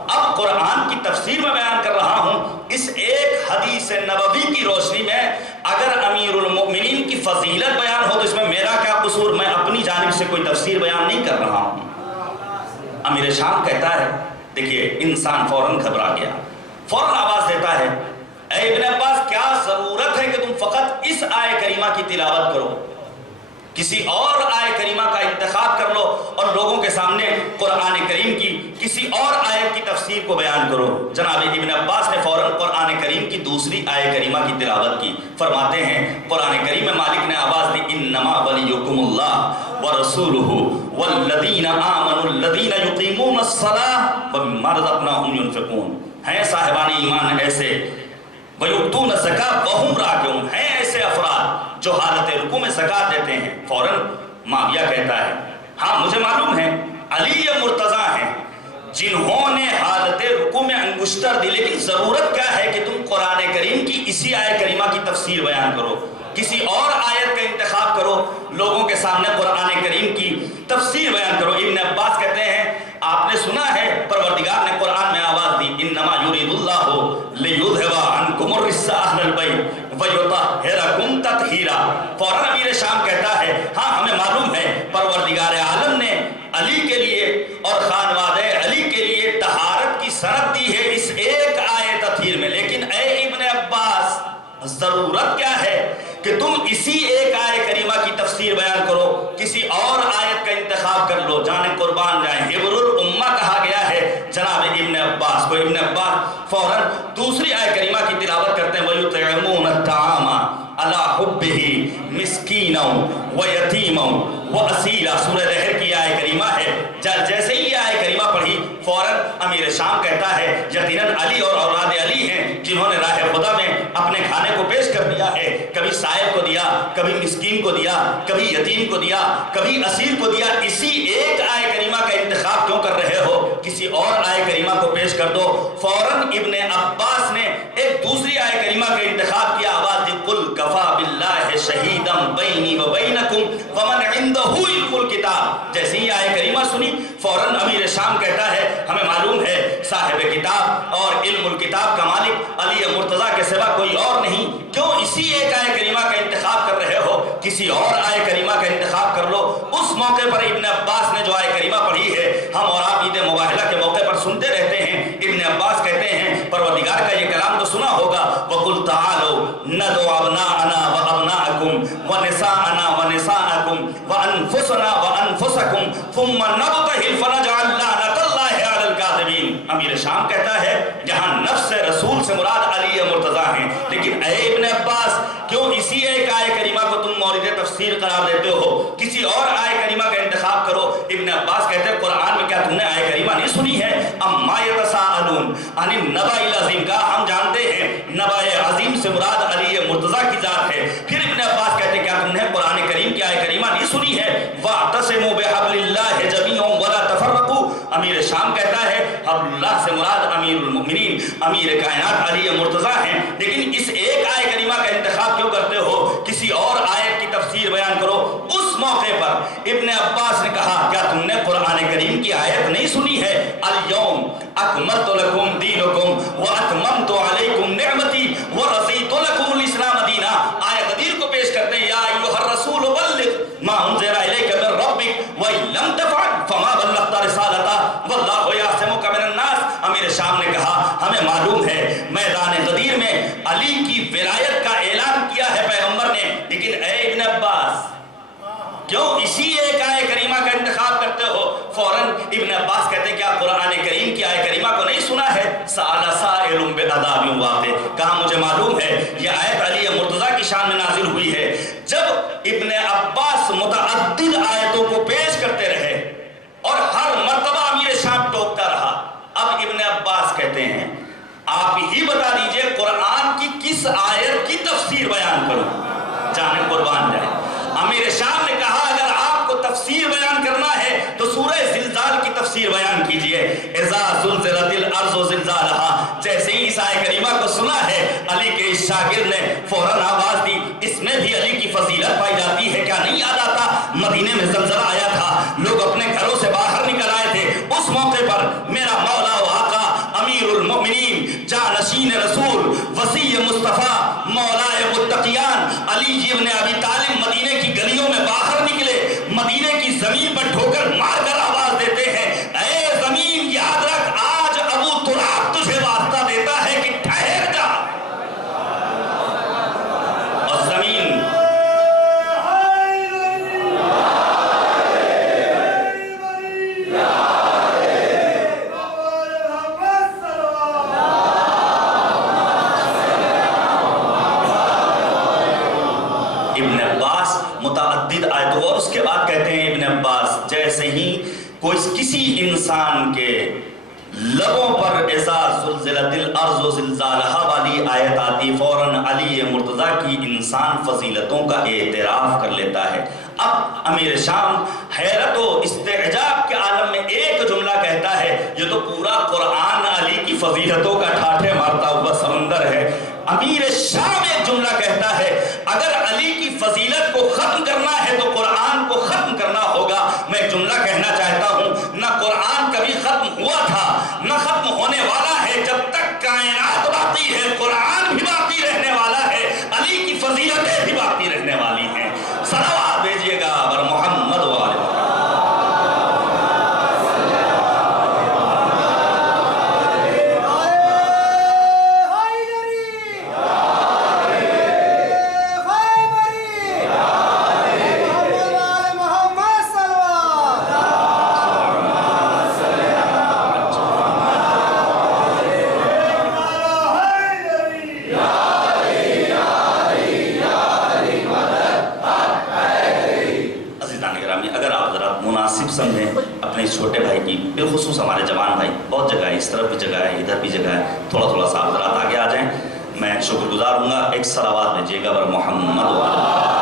اب قرآن کی تفسیر میں بیان کر رہا ہوں، اس ایک حدیث نبوی کی روشنی میں اگر امیر المؤمنین کی فضیلت بیان ہو تو اس میں میرا کیا قصور؟ میں اپنی جانب سے کوئی تفسیر بیان نہیں کر رہا ہوں۔ امیر شام کہتا ہے، دیکھیے انسان فوراً گھبرا گیا، فوراً آواز دیتا ہے اے ابن عباس کیا ضرورت ہے کہ تم فقط اس آیہ کریمہ کی تلاوت کرو، کسی اور آیہ کریمہ کا انتخاب کر لو اور لوگوں کے سامنے قرآن کریم کی کسی اور آیت کی تفسیر کو بیان کرو۔ جناب ابن عباس نے فوراً قرآن کریم کی دوسری آیہ کریمہ کی تلاوت کی۔ فرماتے ہیں قرآن کریم میں مالک نے آواز دی انما ولیکم اللہ ورسولہ والذین آمنوا الذین یقیمون الصلاۃ ومما رزقناہم ینفقون۔ ہیں صاحبان ایمان ایسے وَيُؤْتُونَ الزَّكَاةَ وَهُمْ رَاكِعُونَ، ہیں ایسے افراد جو حالت رکوع میں زکوٰۃ دیتے ہیں۔ فوراً معاویہ کہتا ہے ہاں مجھے معلوم ہے علی مرتضیٰ ہیں جنہوں نے حالت رکوع میں انگشتر دی، لیکن ضرورت کیا ہے کہ تم قرآن کریم کی اسی آیت کریمہ کی تفسیر بیان کرو، کسی اور آیت کا انتخاب کرو، لوگوں کے سامنے قرآن کریم کی تفسیر بیان کرو۔ ابن عباس کہتے ہیں آپ نے سنا ہے پروردگار نے قرآن میں آواز دی انما یرید اللہ لیذھب عنکم الرجس اہل البیت ویطہرکم تطہیرا۔ فوراً امیر شام کہتا ہے ہاں ہمیں معلوم ہے پروردگار عالم نے علی کے لیے اور خانوادہ علی کے لیے طہارت کی سند دی ہے اس ایک آیت تطہیر میں، لیکن اے ابن عباس ضرورت کیا ہے کہ تم اسی ایک آیت کریمہ کی تفسیر بیان کرو، کسی اور آیت کا انتخاب کر لو، جانے قربان جائیں۔ حبر الامہ کہا گیا ہے جناب ابن عباس کو۔ ابن عباس فوراً دوسری آیت کریمہ کی تلاوت کرتے ہیں وَيُطْعِمُونَ الطَّعَامَ عَلَىٰ حُبِّهِ مِسْكِينًا وَيَتِيمًا وَأَسِيرًا۔ سورہ رحم کی آیت کریمہ ہے۔ جیسے ہی یہ آیت کریمہ پڑھی فوراً امیر شام کہتا ہے یقیناً علی اور اولاد علی ہیں جنہوں نے راہ خدا میں اپنے کھانے کو پیش کر دیا ہے، کبھی سائب کو دیا، کبھی مسکین کو دیا، کبھی یتیم کو دیا، کبھی اسیر کو دیا۔ اسی ایک آیت کریمہ کا انتخاب کیوں کر رہے ہو؟ کسی اور آیت کریمہ کو پیش کر دو۔ فوراً ابن عباس نے ایک دوسری آیت کریمہ کا انتخاب کیا، آواز دی قل کفا باللہ شہیدا بینی و بینکم ومن عندہ علم الکتاب۔ جیسے ہی آیت کریمہ سنی فوراً امیر شام کہتا ہے ہمیں معلوم ہے صاحب کتاب اور علم الکتاب کا مالک علی مرتضیٰ کے سوا کوئی اور نہیں، کیوں اسی ایک آیت کریمہ کا انتخاب کر رہے ہو؟ کسی اور آیت کریمہ کا انتخاب کر لو۔ اس موقع پر ابن عباس نے جو آیت کریمہ پڑھی ہے ہم اور آپ عید مباہلہ کے موقع پر سنتے رہتے ہیں۔ ابن عباس کہتے ہیں پروردگار کا یہ کلام تو سنا ہوگا وَقُلْ تَعَالَوْا نَدْعُ أَبْنَاءَنَا وَأَبْنَاءَكُمْ وَنِسَاءَنَا وَنِسَاءَكُمْ وَأَنفُسَنَا وَأَنفُسَكُمْ ثُمَّ نَبْتَهِلْ فَنَجْعَلْ لَعْنَتَ اللَّهِ عَلَى الْكَاذِبِينَ۔ امیر شام کہتا ہے جہاں نفس رسول سے مراد علی مرتضیٰ ہیں، لیکن اے ابن عباس کیوں اسی ایک آیت کریمہ کو تم مورد تفسیر قرار دیتے ہو؟ کسی اور آیت کریمہ کا انتخاب کرو۔ ابن عباس کہتے ہیں قرآن میں کیا تم نے آیت کریمہ نہیں سنی ہے؟ اما یتساءلون عن النبأ العظیم کا ہم جانتے ہیں نبأ عظیم سے مراد علی مرتضیٰ کی ذات ہے۔ پھر ابن عباس کہتے ہیں کیا تم نے قرآن کریم کی آیت کریمہ نہیں سنی ہے؟ واعتصموا بحبل اللہ جميعا ولا تفرقوا۔ امیر شام کہتا ہے حبل اللہ سے مراد امیر المؤمنین امیر کائنات علی مرتضیٰ ہیں، لیکن اس ایک آیت کریمہ کا انتخاب کیوں کرتے ہو؟ کسی اور آیت کی تفسیر بیان کرو۔ اس موقع پر ابن عباس نے کہا کیا تم نے قرآن کریم کی آیت نہیں سنی ہے؟ الیوم اکملت لکم دینکم واتممت علیکم نعمتی ورضیت لکم الاسلام دینا۔ آیت غدیر کو پیش کرتے ہیں یا ایھا الرسول بلغ ما انزل الیک من ربک وان لم تفعل فما بلغت رسالتہ واللہ یعصمک من الناس۔ امیر شام نے کہا ہمیں معلوم ہے میدان غدیر میں علی کی ولایت کا اعلان کیا ہے پیغمبر نے، لیکن اے ابن عباس کیوں اسی ایک آیت کریمہ کا انتخاب کرتے ہو؟ فوراً ابن عباس کہتے ہیں کیا قرآن کریم کی آیت کریمہ کو نہیں سنا ہے؟ سأل سائل بعذاب واقع، کہا مجھے معلوم ہے یہ آیت علی مرتضیٰ کی شان میں نازل ہوئی ہے۔ جب ابن عباس متعدد آیتوں کو پیش کرتے رہے اور ہر مرتبہ امیر شام ٹوکتا رہا، اب ابن عباس کہتے ہیں آپ ہی بتا دیجئے قرآن کی کس آیت کی تفسیر بیان کروں؟ جانے قربان جائے۔ امیر شام نے کہا اگر آپ کو تفسیر بیان کرنا ہے تو سورہ زلزال کی تفسیر بیان کیجئے۔ اذا زلزلت الارض زلزالہا۔ جیسے ہی اس آیت کریمہ کو سنا ہے علی کے اس شاگرد نے فوراً آواز دی اس میں بھی علی کی فضیلت پائی جاتی ہے، کیا نہیں یاد آتا مدینے میں زلزلہ آیا تھا، لوگ اپنے گھروں سے باہر نکل آئے تھے، اس موقع پر میرا مولا و آقا امیر المؤمنین جانشین رسول وصی مصطفیٰ مولائے متقیان علی جی ابن ابی طالب مدینے کی گلیوں میں باہر نکلے، مدینے کی زمین پر ٹھوکر مار کر آواز دیتے ہیں اے زمین یاد رکھ آج ابو تراب تجھے واسطہ دیتا ہے کہ ٹھہر جا۔ اور زمین ابن عباس متعدد آیتوں اور اس کے بعد کہتے ہیں ابن عباس جیسے ہی کوئی کسی انسان کے لبوں پر اذا زلزلت الارض زلزالہا والی آیت آتی، فوراً علی مرتضیٰ کی انسان فضیلتوں کا اعتراف کر لیتا ہے۔ اب امیر شام حیرت و استعجاب کے عالم میں ایک جملہ کہتا ہے، یہ تو پورا قرآن علی کی فضیلتوں کا ٹھاٹھے مارتا ہوا سمندر ہے۔ امیر شام ایک جملہ کہتا ہے، اگر علی کی فضیلت کو ختم کرنا ہے تو قرآن کو ختم کرنا ہوگا۔ میں ایک جملہ کہنا چاہتا ہوں، نہ قرآن کبھی ختم ہوا تھا نہ ختم ہونے والا ہے، جب تک کائنات باقی ہے قرآن بھی باقی رہنے والا ہے، علی کی فضیلتیں بھی باقی رہنے والی ہیں۔ صلوات بھیجیے گا بر محمد و آل محمد۔ سمجھیں اپنے چھوٹے بھائی کی، بالخصوص ہمارے جوان بھائی، بہت جگہ ہے، اس طرف بھی جگہ ہے، ادھر بھی جگہ ہے، تھوڑا تھوڑا سا حضرات آگے آ جائیں، میں شکر گزار ہوں گا۔ ایک صلوات بھیجیے گا بر محمد و آل محمد۔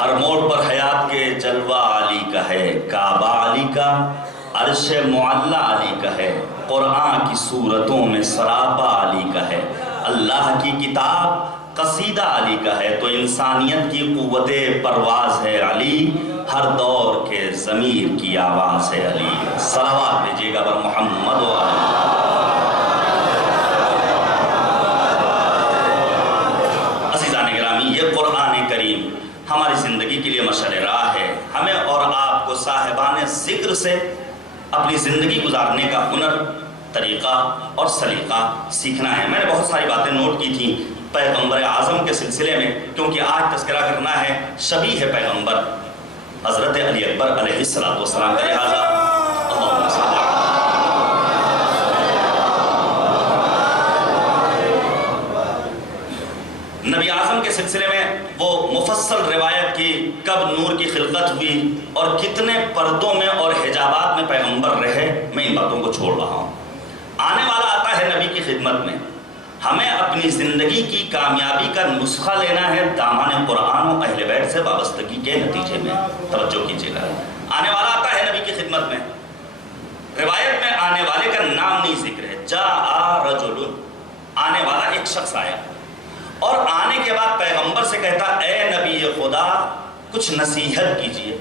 ہر موڑ پر حیات کے جلوہ علی کا ہے، کعبہ علی کا، عرش معلیٰ علی کا ہے، قرآن کی صورتوں میں سراپا علی کا ہے، اللہ کی کتاب قصیدہ علی کا ہے، تو انسانیت کی قوت پرواز ہے علی، ہر دور کے ضمیر کی آواز ہے علی۔ صلوات بھیجیے گا بر محمد و آل محمد۔ عزیزان گرامی، یہ قرآن کریم ہماری زندگی کے لیے مشعل راہ ہے۔ ہمیں اور آپ کو صاحبان ذکر سے اپنی زندگی گزارنے کا ہنر، طریقہ اور سلیقہ سیکھنا ہے۔ میں نے بہت ساری باتیں نوٹ کی تھیں پیغمبر اعظم کے سلسلے میں، کیونکہ آج تذکرہ کرنا ہے شبیہ پیغمبر حضرت علی اکبر علیہ السلام کا، لہٰذا اللہم صل علی نبی اعظم کے سلسلے میں وہ مفصل روایت کی، کب نور کی خلقت ہوئی اور کتنے پردوں میں اور حجابات میں پیغمبر رہے، میں ان باتوں کو چھوڑ رہا ہوں۔ آنے والا آتا ہے نبی کی خدمت میں، ہمیں اپنی زندگی کی کامیابی کا نسخہ لینا ہے دامان قرآن و اہل بیت سے وابستگی کے نتیجے میں۔ توجہ کیجیے گا، آنے والا آتا ہے نبی کی خدمت میں، روایت میں آنے والے کا نام نہیں ذکر ہے، جاء رجل، آنے والا ایک شخص آیا اور آنے کے بعد پیغمبر سے کہتا، اے نبی خدا کچھ نصیحت کیجیے،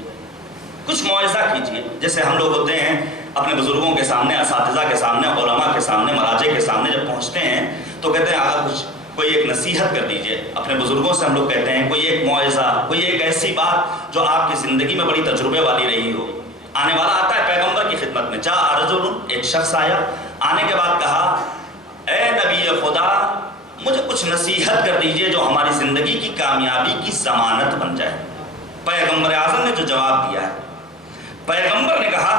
کچھ موعظہ کیجیے۔ جیسے ہم لوگ ہوتے ہیں اپنے بزرگوں کے سامنے، اساتذہ کے سامنے، علماء کے سامنے، مراجع کے سامنے جب پہنچتے ہیں تو کہتے ہیں آقا کچھ کوئی ایک نصیحت کر دیجئے۔ اپنے بزرگوں سے ہم لوگ کہتے ہیں کوئی ایک موعظہ، کوئی ایک ایسی بات جو آپ کی زندگی میں بڑی تجربے والی رہی ہو۔ آنے والا آتا ہے پیغمبر کی خدمت میں، جاء رجل، ایک شخص آیا، آنے کے بعد کہا، اے نبی خدا مجھے کچھ نصیحت کر دیجئے جو ہماری زندگی کی کامیابی کی ضمانت بن جائے۔ پیغمبر اعظم نے جو جواب دیا ہے، پیغمبر نے کہا،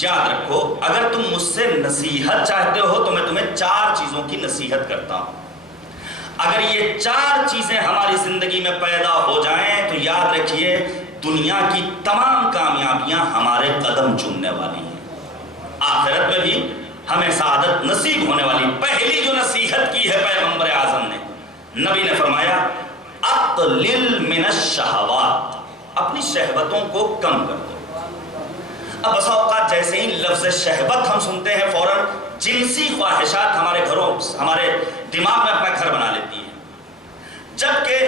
یاد رکھو اگر تم مجھ سے نصیحت چاہتے ہو تو میں تمہیں 4 چیزوں کی نصیحت کرتا ہوں۔ اگر یہ 4 چیزیں ہماری زندگی میں پیدا ہو جائیں تو یاد رکھیے دنیا کی تمام کامیابیاں ہمارے قدم چومنے والی ہیں، آخرت میں بھی ہمیں سعادت نصیب ہونے والی۔ پہلی جو نصیحت کی ہے پیغمبر اعظم نے، نبی نے فرمایا، اقلل من الشہوات، اپنی شہوتوں کو کم کر دو۔ اب بسا اوقات جیسے ہی لفظ شہوت ہم سنتے ہیں فوراً جنسی خواہشات ہمارے گھروں، ہمارے دماغ میں اپنا گھر بنا لیتی ہیں، جبکہ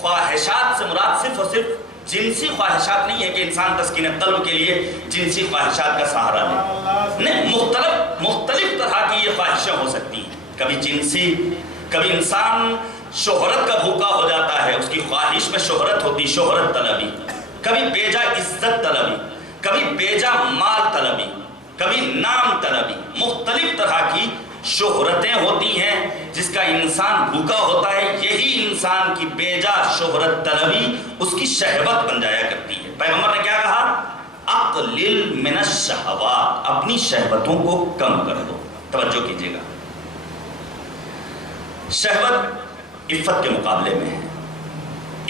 خواہشات سے مراد صرف اور صرف جنسی خواہشات نہیں ہے کہ انسان تسکین قلب کے لیے جنسی خواہشات کا سہارا لے، نہیں، مختلف طرح کی یہ خواہشیں ہو سکتی ہیں۔ کبھی جنسی، کبھی انسان شہرت کا بھوکا ہو جاتا ہے، اس کی خواہش میں شہرت ہوتی، شہرت طلبی، کبھی بیجا عزت طلبی، کبھی بیجا مال طلبی، کبھی نام طلبی، مختلف طرح کی شہرتیں ہوتی ہیں جس کا انسان بھوکا ہوتا ہے۔ یہی انسان کی بیجا شہرت طلبی اس کی شہوت بن جایا کرتی ہے۔ پیغمبر نے کیا کہا؟ اقلل من الشہوات، اپنی شہوتوں کو کم کر دو۔ توجہ کیجیے گا، شہوت عفت کے مقابلے میں ہے۔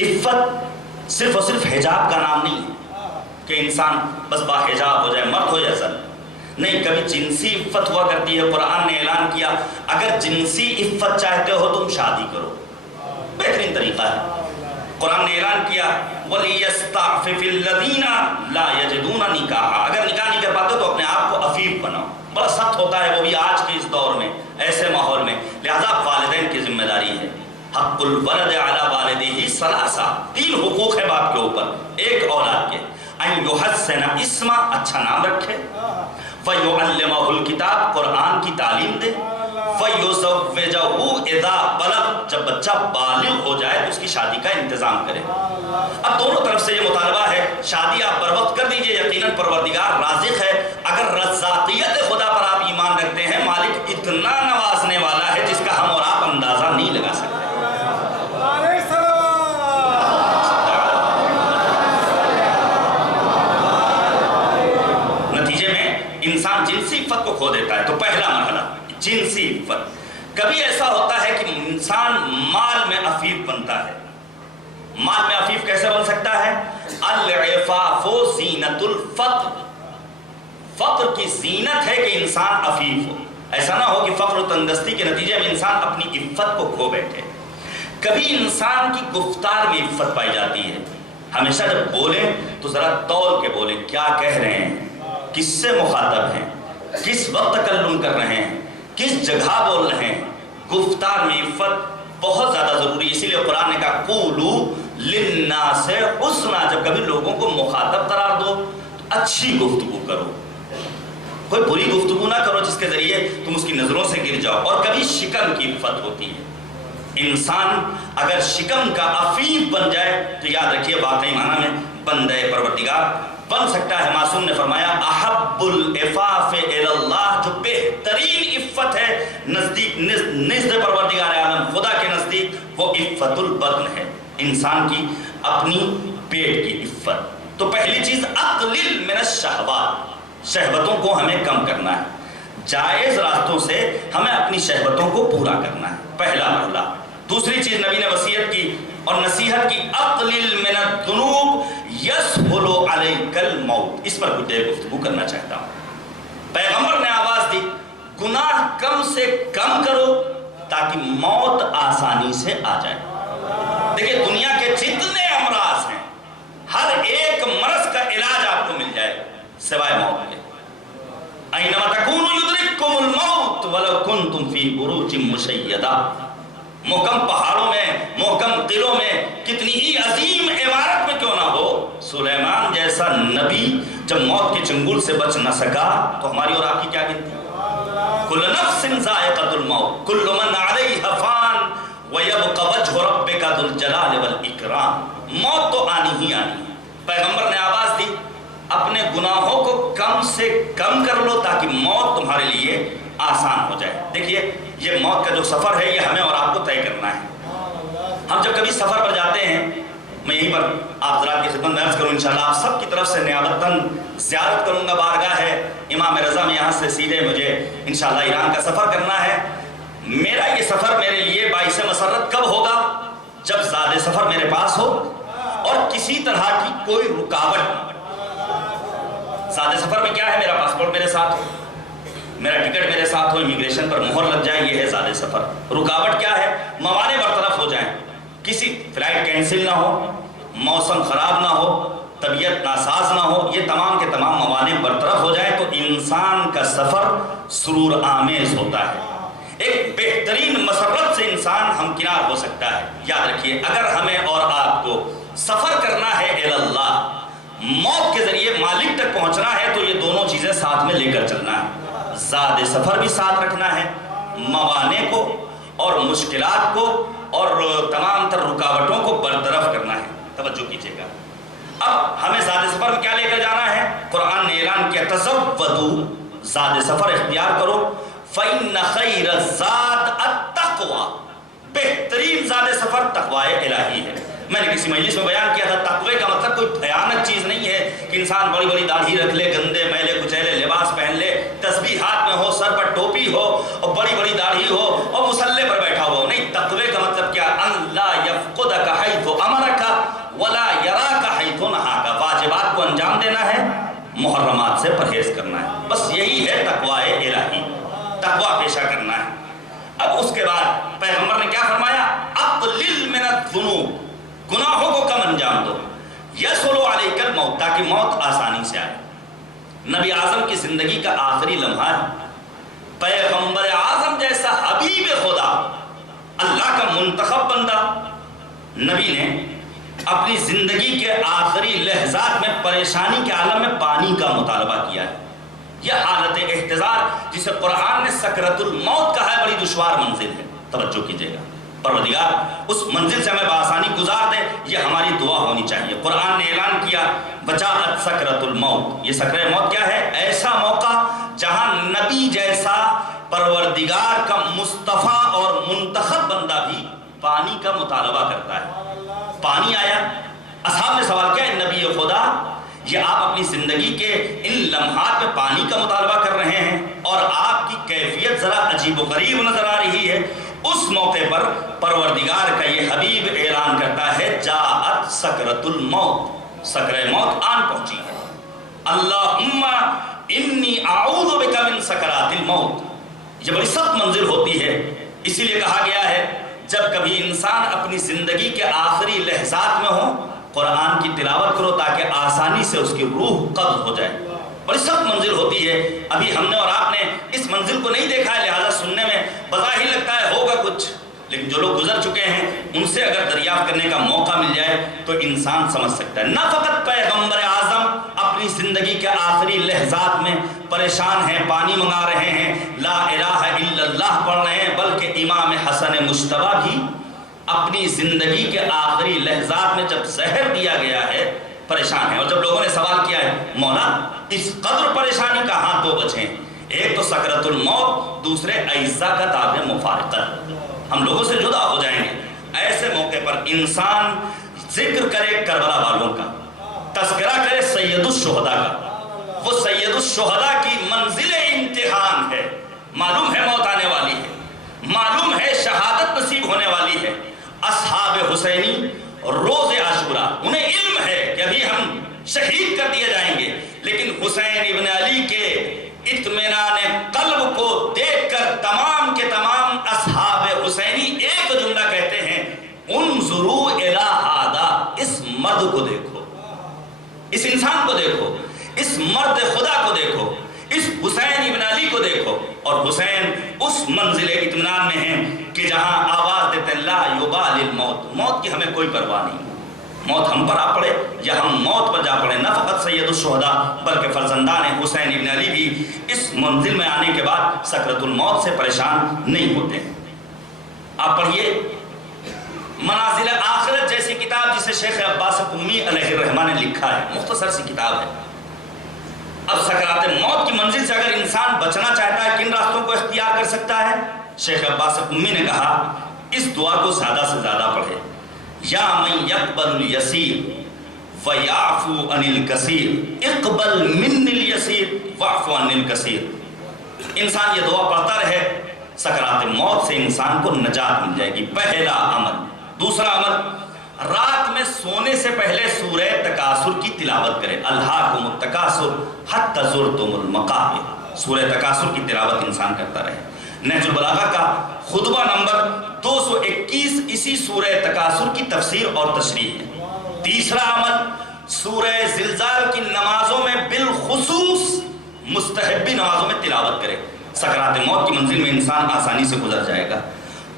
عفت صرف اور صرف حجاب کا نام نہیں ہے۔ کہ انسان بس باحجاب ہو جائے، مرد ہو یا زن، نہیں، کبھی جنسی عفت ہوا کرتی ہے۔ قرآن نے اعلان کیا اگر جنسی عفت چاہتے ہو تم شادی کرو، بہترین طریقہ ہے۔ قرآن نے اعلان کیا وَلِيَسْتَعْفِفِ الَّذِينَ لَا يَجِدُونَ نِكَاحًا، اگر نکاح نہیں کر پاتے تو اپنے آپ کو عفیف بناؤ۔ بڑا سخت ہوتا ہے وہ بھی آج کے اس دور میں، ایسے ماحول میں، لہذا والدین کی ذمہ داری ہے۔ حق الولد علی والدہ ثلاثہ، 3 حقوق ہے باپ کے اوپر ایک اولاد کے، ان یحسن اسما، اچھا نام رکھے، فیعلمہ الکتاب، قرآن کی تعلیم دے، فیزوجہ اذا بلغ، جب بچہ بالغ ہو جائے تو اس کی شادی کا انتظام کرے۔ اب دونوں طرف سے یہ مطالبہ ہے، شادی آپ بر وقت کر دیجئے، یقیناً پروردگار رازق ہے۔ اگر رزاقیت خدا پر آپ ایمان رکھتے ہیں، مالک اتنا نوازنے والا ہے جس کا ہم اور آپ اندازہ نہیں لگا سکتے۔ نتیجے میں انسان جنسی عفت کو کھو دیتا ہے۔ تو پہلا مرحلہ جنسی عفت۔ کبھی ایسا ہوتا ہے کہ انسان مال میں عفیف بنتا ہے۔ مال میں عفیف کیسے بن سکتا ہے؟ العفاف زینت الفقر، فقر کی زینت ہے کہ انسان عفیف ہو۔ ایسا نہ ہو کہ فقر و تنگستی کے نتیجے میں انسان اپنی عفت کو کھو بیٹھے۔ کبھی انسان کی گفتار میں عفت پائی جاتی ہے۔ ہمیشہ جب بولیں تو ذرا تول کے بولیں، کیا کہہ رہے ہیں، کس سے مخاطب ہیں، کس وقت تکلم کر رہے ہیں، کس جگہ بول رہے ہیں۔ گفتار میں عفت بہت زیادہ ضروری ہے، اسی لیے قرآن نے کہا قولوا للناس حسنا، جب کبھی لوگوں کو مخاطب قرار دو تو اچھی گفتگو کرو، کوئی بری گفتگو نہ کرو جس کے ذریعے تم اس کی نظروں سے گر جاؤ۔ اور کبھی شکم کی عفت ہوتی ہے، انسان اگر شکم کا عفیف بن جائے تو یاد رکھیے واقعی معنی میں بندہ پروردگار بن سکتا ہے۔ معصوم نے فرمایا احب العفاف الی اللہ، جو بہترین عفت ہے نزد پروردگار عالم خدا کے نزدیک، وہ عفت البطن ہے، انسان کی اپنی پیٹ کی عفت۔ تو پہلی چیز اقلل من الشہوات، شہوتوں کو ہمیں کم کرنا ہے، جائز راستوں سے ہمیں اپنی شہوتوں کو پورا کرنا ہے، پہلا مرحلہ۔ دوسری چیز نبی نے وصیت کی اور نصیحت کی اقلل من الذنوب یسہل علیک الموت، اس پر کچھ دیر گفتگو کرنا چاہتا ہوں۔ پیغمبر نے آواز دی گناہ کم سے کم کرو تاکہ موت آسانی سے آ جائے۔ دیکھیں دنیا کے جتنے امراض ہیں ہر ایک مرض کا علاج آپ کو مل جائے سوائے موت کے۔ اینما تکونوا یدرککم الموت ولو کنتم فی بروج مشیدہ، محکم پہاڑوں میں، محکم قلعوں میں، کتنی ہی عظیم عمارت میں کیوں نہ ہو، سلیمان جیسا نبی جب موت کے چنگل سے بچ نہ سکا تو ہماری اور آپ کی کیا گنتی؟ کل نفس ذائقۃ الموت کل من علیہا فان ویبقى وجہ ربک ذو الجلال والاکرام، موت تو آنی ہی آنی ہے۔ پیغمبر نے آواز دی اپنے گناہوں کو کم سے کم کر لو تاکہ موت تمہارے لیے آسان ہو جائے۔ دیکھیے یہ موت کا جو سفر ہے یہ ہمیں اور آپ کو طے کرنا ہے۔ ہم جب کبھی سفر پر جاتے ہیں، میں یہیں پر آپ حضرات کی خدمت میں عرض کروں، انشاءاللہ آپ سب کی طرف سے نیابتاً زیارت کروں گا بارگاہ ہے امام رضا میں، یہاں سے سیدھے مجھے انشاءاللہ ایران کا سفر کرنا ہے۔ میرا یہ سفر میرے لیے باعث مسرت کب ہوگا؟ جب زیادہ سفر میرے پاس ہو اور کسی طرح کی کوئی رکاوٹ نہ ہو۔ سادے سفر میں کیا ہے؟ میرا پاسپورٹ میرے ساتھ ہو، میرا ٹکٹ میرے ساتھ ہو، امیگریشن پر مہر لگ جائے، یہ ہے سادے سفر۔ رکاوٹ کیا ہے؟ موانع برطرف ہو جائیں، کسی فلائٹ کینسل نہ ہو، موسم خراب نہ ہو، طبیعت ناساز نہ ہو، یہ تمام کے تمام موانع برطرف ہو جائیں تو انسان کا سفر سرور آمیز ہوتا ہے، ایک بہترین مسرت سے انسان ہمکنار ہو سکتا ہے۔ یاد رکھیے اگر ہمیں اور آپ کو سفر کرنا ہے الی اللہ، موت کے ذریعے مالک تک پہنچنا ہے تو یہ دونوں چیزیں ساتھ میں لے کر چلنا ہے، زاد سفر بھی ساتھ رکھنا ہے، موانع کو اور مشکلات کو اور تمام تر رکاوٹوں کو برطرف کرنا ہے۔ توجہ کیجیے گا، اب ہمیں زاد سفر میں کیا لے کر جانا ہے؟ قرآن نے اعلان کیا تزودوا، زاد سفر اختیار کرو، فإن خیر الزاد التقوی، بہترین زاد سفر تقوی الہی ہے۔ میں نے کسی مجلس میں بیان کیا تھا تقوی کا مطلب کوئی بھیانک چیز نہیں ہے کہ انسان بڑی بڑی داڑھی رکھ لے، گندے میلے کچیلے لباس پہن لے، تسبیح ہاتھ میں ہو، سر پر ٹوپی ہو اور بڑی بڑی داڑھی ہو اور مصلی پر بیٹھا ہو، نہیں۔ تقوی کا مطلب کیا؟ ان لا یفقدک حیث امرک ولا یراک حیث نہاک، واجبات کو انجام دینا محرمات سے پرہیز کرنا ہے. بس یہی ہے تقویٰ الہی، تقویٰ پیشہ کرنا ہے. اب اس کے بعد پیغمبر نے کیا فرمایا؟ اقلل من الذنوب، گناہوں کو کم انجام دو. یسلو علیک الموت، تاکہ موت آسانی سے آئے. نبی اعظم کی زندگی کا آخری لمحہ ہے. پیغمبر اعظم جیسا حبیب خدا، اللہ کا منتخب بندہ، نبی نے اپنی زندگی کے آخری لحظات میں پریشانی کے عالم میں پانی کا مطالبہ کیا ہے. یہ حالت احتضار جسے قرآن نے سکرۃ الموت کہا ہے، بڑی دشوار منزل ہے. توجہ کیجیے گا، پروردگار اس منزل سے ہمیں بآسانی گزار دے، یہ ہماری دعا ہونی چاہیے. قرآن نے اعلان کیا وجاءت سکرۃ الموت. یہ سکرۃ موت کیا ہے؟ ایسا موقع جہاں نبی جیسا پروردگار کا مصطفیٰ اور منتخب بندہ بھی پانی کا مطالبہ کرتا ہے. پانی آیا، اصحاب نے سوال کیا، نبی خدا یہ آپ اپنی زندگی کے ان لمحات میں پانی کا مطالبہ کر رہے ہیں اور آپ کی کیفیت ذرا عجیب و غریب نظر آ رہی ہے. اس موقع پر پروردگار کا یہ حبیب اعلان کرتا ہے جاءت سکرۃ الموت، سکرۃ موت آن پہنچی ہے. اللہم انی اعوذ بک من سکرات الموت. یہ بڑی سخت منزل ہوتی ہے، اسی لیے کہا گیا ہے جب کبھی انسان اپنی زندگی کے آخری لحظات میں ہو، قرآن کی تلاوت کرو تاکہ آسانی سے اس کی روح قبض ہو جائے. بڑی سخت منزل ہوتی ہے. ابھی ہم نے اور آپ نے اس منزل کو نہیں دیکھا ہے، لہذا سننے میں بظاہر لگتا ہے ہوگا کچھ، لیکن جو لوگ گزر چکے ہیں ان سے اگر دریافت کرنے کا موقع مل جائے تو انسان سمجھ سکتا ہے. نہ فقط پیغمبر اعظم اپنی زندگی کے آخری لحظات میں پریشان ہیں، پانی منگا رہے ہیں، لا الہ الا اللہ پڑھ رہے ہیں، بلکہ امام حسن مجتبیٰ بھی اپنی زندگی کے آخری لحظات میں جب زہر دیا گیا ہے پریشان ہیں. اور جب لوگوں نے سوال کیا ہے مولا اس قدر پریشانی کا، ہاں دو وجہیں، ایک تو سکرۃ الموت، دوسرے اعزا کا دعوے مفارقت، ہم لوگوں سے جدا ہو جائیں گے. ایسے موقع پر انسان ذکر کرے کربلا والوں کا، تذکرہ کرے سید الشہداء کا. وہ سید الشہداء کی منزل امتحان ہے. معلوم ہے موت آنے والی ہے، معلوم ہے شہادت نصیب ہونے والی ہے. اصحاب حسینی روز عاشورہ انہیں علم ہے کہ ابھی ہم شہید کر دیے جائیں گے، لیکن حسین ابن علی کے اطمینان قلب کو دیکھ کر تمام کے تمام اصحاب حسینی ایک جملہ کہتے ہیں انظروا الی ھذا، اس مرد کو دیکھو، اس انسان کو دیکھو، اس مرد خدا کو دیکھو، اس حسین ابن علی کو دیکھو. اور حسین اس منزل اطمینان میں ہیں کہ جہاں آواز دیتے ہیں لا یبالی الموت، موت کی ہمیں کوئی پرواہ نہیں، موت ہم پر آ پڑے یا ہم موت پر جا پڑے. نہ فقط سید الشہداء بلکہ فرزندان حسین ابن علی بھی اس منزل میں آنے کے بعد سکرۃ الموت سے پریشان نہیں ہوتے. آپ پڑھیے منازل آخرت جیسی کتاب جسے شیخ عباس قمی علیہ الرحمہ نے لکھا ہے، مختصر سی کتاب ہے. اب سکرات موت کی منزل سے اگر انسان بچنا چاہتا ہے کن راستوں کو اختیار کر سکتا ہے؟ شیخ عباس قمی نے کہا اس دعا کو زیادہ سے زیادہ پڑھے، یا من یقبل الیسیر ویعفو عن الکثیر اقبل من الیسیر واعفو عن الکثیر. انسان یہ دعا پڑھتا رہے، سکرات موت سے انسان کو نجات مل جائے گی. پہلا عمل. دوسرا عمل، رات میں سونے سے پہلے سورہ تکاثر کی تلاوت کرے. الہاکم التکاثر حتی زرتم المقابر، سورہ تکاثر کی تلاوت انسان کرتا رہے. نہج البلاغہ کا خطبہ نمبر 221 اسی سورہ تکاثر کی تفسیر اور تشریح ہے. تیسرا عمل، سورہ زلزال کی نمازوں میں بالخصوص مستحبی نمازوں میں تلاوت کرے. سکرات موت کی منزل میں انسان آسانی سے گزر جائے گا.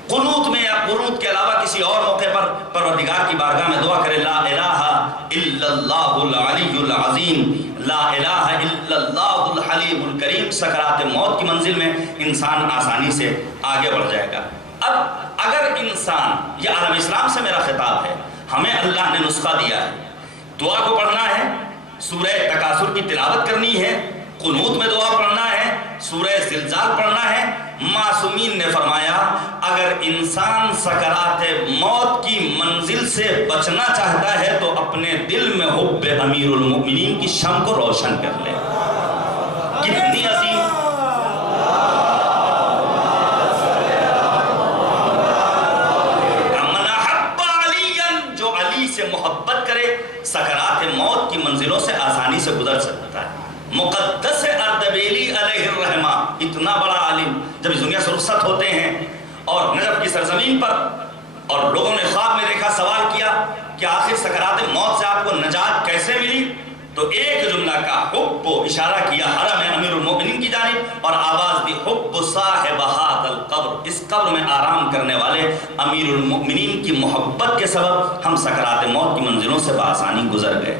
قنوت میں یا قنوت کے علاوہ کسی اور موقع پر پروردگار کی بارگاہ میں دعا کرے لا الہ الا اللہ العلی العظیم، لا الہ الا اللہ الحلیم الکریم. سکرات موت کی منزل میں انسان آسانی سے آگے بڑھ جائے گا. اب اگر انسان، یہ عالم اسلام سے میرا خطاب ہے، ہمیں اللہ نے نسخہ دیا ہے، دعا کو پڑھنا ہے، سورہ تکاثر کی تلاوت کرنی ہے، قنوت میں دعا پڑھنا ہے، سورہ زلزال پڑھنا ہے. معصومین نے فرمایا اگر انسان سکرات موت کی منزل سے بچنا چاہتا ہے تو اپنے دل میں حب امیر المؤمنین کی شمع کو روشن کر لے. کتنی عظیم من احب علیاً، جو علی سے محبت کرے سکرات موت کی منزلوں سے آسانی سے گزر سکتا ہے. مقدس اردبیلی علیہ الرحمہ، اتنا بڑا عالم جب اس دنیا سے رخصت ہوتے ہیں اور نجف کی سرزمین پر، اور لوگوں نے خواب میں دیکھا، سوال کیا کہ آخر سکرات موت سے آپ کو نجات کیسے ملی؟ تو ایک جملہ کا حب و اشارہ کیا حرم امیر المومنین کی جانب، اور آواز دی حب صاحب ھذا القبر، اس قبر میں آرام کرنے والے امیر المومنین کی محبت کے سبب ہم سکرات موت کی منزلوں سے بآسانی گزر گئے۔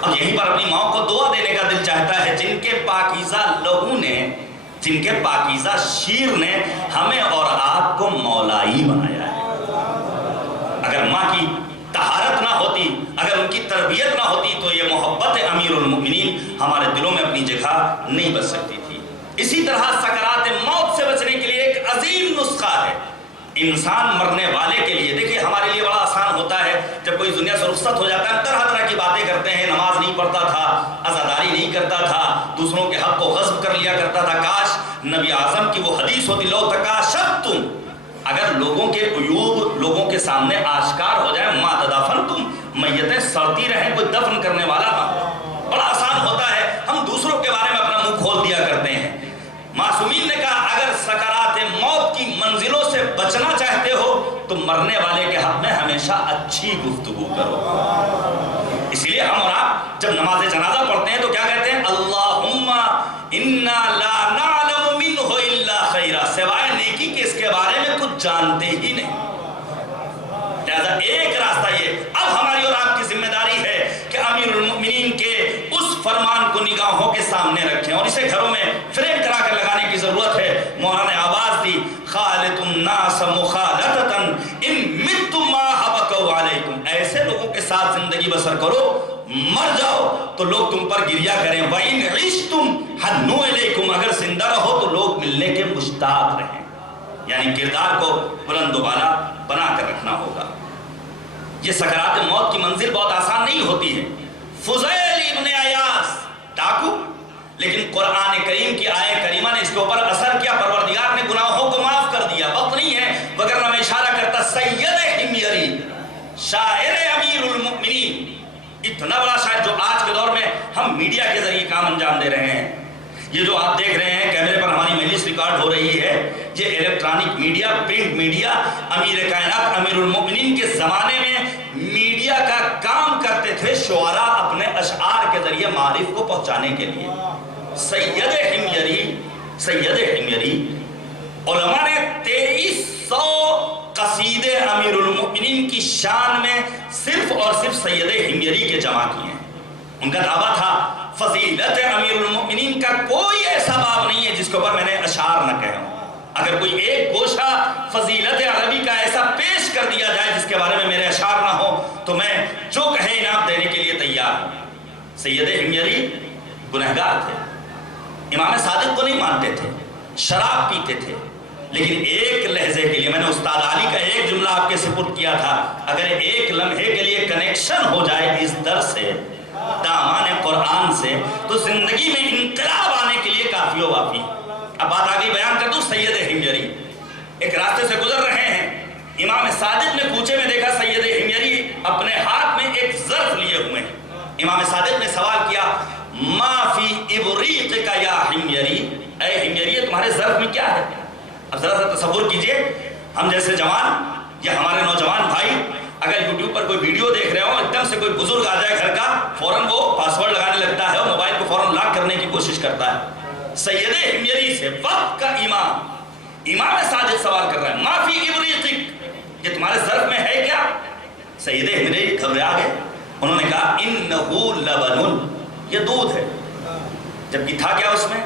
اور یہیں پر اپنی ماں کو دعا دینے کا دل چاہتا ہے، جن کے پاکیزہ لہو نے، جن کے پاکیزہ شیر نے ہمیں اور آپ کو مولائی بنایا ہے۔ اگر ماں کی طہارت نہ ہوتی، اگر ان کی تربیت نہ ہوتی، تو یہ محبت امیر المؤمنین ہمارے دلوں میں اپنی جگہ نہیں بچ سکتی تھی۔ اسی طرح سکرات موت سے بچنے کے لیے ایک عظیم نسخہ ہے انسان مرنے والے کے لیے۔ دیکھیے ہمارے لیے بڑا آسان ہوتا ہے، جب کوئی دنیا سے رخصت ہو جاتا ہے طرح طرح کی باتیں کرتے ہیں، نماز نہیں پڑھتا تھا، عزاداری نہیں کرتا تھا، دوسروں کے حق کو غصب کر لیا کرتا تھا۔ کاش نبی اعظم کی وہ حدیث ہوتی، لو تکاشفتم، اگر لوگوں کے عیوب لوگوں کے سامنے آشکار ہو جائے، ما تدافنتم، میتیں سڑتی رہیں، کوئی دفن کرنے والا نہ ہو۔ بڑا آسان ہوتا ہے، ہم دوسروں کے بارے میں اپنا منہ کھول دیا کرتے ہیں۔ معصومین نے کہا اگر سکرات موت کی منزلوں سے بچنا چاہتے ہو تو مرنے والے کے حق میں ہمیشہ اچھی گفتگو کرو۔ اس لیے ہم اور آپ جب نماز جنازہ پڑھتے ہیں تو کیا کہتے ہیں؟ اللہم انا لا نعلم منہ الا خیرا، سوائے نیکی کے اس کے بارے میں کچھ جانتے ہی نہیں۔ لہذا ایک راستہ یہ، اب ہماری اور آپ کی ذمہ داری ہے کہ امیر المؤمنین کے اس فرمان کو نگاہوں کے سامنے رکھیں، اور اسے گھروں میں فریم کرا کر لگانے کی ضرورت ہے۔ مولانا نے آواز دی، خالط الناس مخالطتا ان متم ما حبکوا علیکم، ایسے لوگوں کے ساتھ زندگی بسر کرو، مر جاؤ تو لوگ تم پر گریہ کریں، وَإِنْ عِشْتُمْ حَنُّوا إِلَيْكُمْ، اگر زندہ رہو تو لوگ ملنے کے مشتاق رہیں۔ یعنی کردار کو بلند و بالا بنا کر رکھنا ہوگا۔ یہ سکرات موت کی منزل بہت آسان نہیں ہوتی ہے۔ فضیل ابن عیاض ڈاکو، لیکن قرآن کریم کی آیہ کریمہ نے اس کے اوپر اثر کیا، پروردگار نے گناہوں کو معاف کر دیا۔ وقت نہیں ہے وگرنہ میں اشارہ کرتا، سید حمیری، شاعر امیر المؤمنین، اتنا بڑا شاعر جو آج کے دور میں ہم میڈیا کے ذریعے کام انجام دے رہے ہیں۔ یہ جو آپ دیکھ رہے ہیں کیمرے پر ہماری مجلس ریکارڈ ہو رہی ہے، یہ الیکٹرانک میڈیا، پرنٹ میڈیا، امیر کائنات امیر المؤمنین کے زمانے میں میڈیا کا کام کرتے تھے شعراء اپنے اشعار کے ذریعے معارف کو پہنچانے کے لیے۔ سید حمیری علماء نے 2300 قصیدے امیر المؤمنین کی شان میں صرف اور صرف سید حمیری کے جمع کیے ہیں۔ ان کا دعویٰ تھا فضیلت امیر المؤمنین کا کوئی ایسا باب نہیں ہے جس کے اوپر میں نے اشعار نہ کہوں۔ اگر کوئی ایک گوشہ فضیلت عربی کا ایسا پیش کر دیا جائے جس کے بارے میں میرے اشعار نہ ہو تو میں جو کہے انعام دینے کے لیے تیار ہوں۔ سید حمیری گنہگار تھے، امام صادق کو نہیں مانتے تھے، شراب پیتے تھے، لیکن ایک لہجے کے لیے، میں نے استاد علی کا ایک جملہ آپ کے سپرد کیا تھا، اگر ایک لمحے کے لیے کنیکشن ہو جائے اس در سے، دامان قرآن سے، تو زندگی میں انقلاب آنے کے لیے کافی و وافی۔ اب بات آگئی بیان کر دوں۔ سید حمیری ایک راستے سے گزر رہے ہیں، امام صادق نے کوچے میں دیکھا سید حمیری اپنے ہاتھ میں ایک ظرف لیے ہوئے ہیں۔ امام صادق نے سوال کیا، ما فی ابریقک یا حمیری، اے حمیری تمہارے ظرف میں کیا ہے؟ اب ذرا سا تصور کیجئے، ہم جیسے جوان یا ہمارے نوجوان بھائی اگر یوٹیوب پر کوئی ویڈیو دیکھ رہے ہو، ایک دم سے کوئی بزرگ آ جائے گھر کا، فوراً وہ پاسورڈ لگانے لگتا ہے اور موبائل کو فوراً لاک کرنے کی کوشش کرتا ہے۔ سید حمیری سے وقت کا امام صادق سوال کر رہا ہے، ما فی ابریقک، یہ تمہارے ظرف میں ہے کیا؟ سید حمیری گھبرا گئے، انہوں نے کہا انہ لبن، یہ دودھ ہے، جبکہ تھا کیا اس میں؟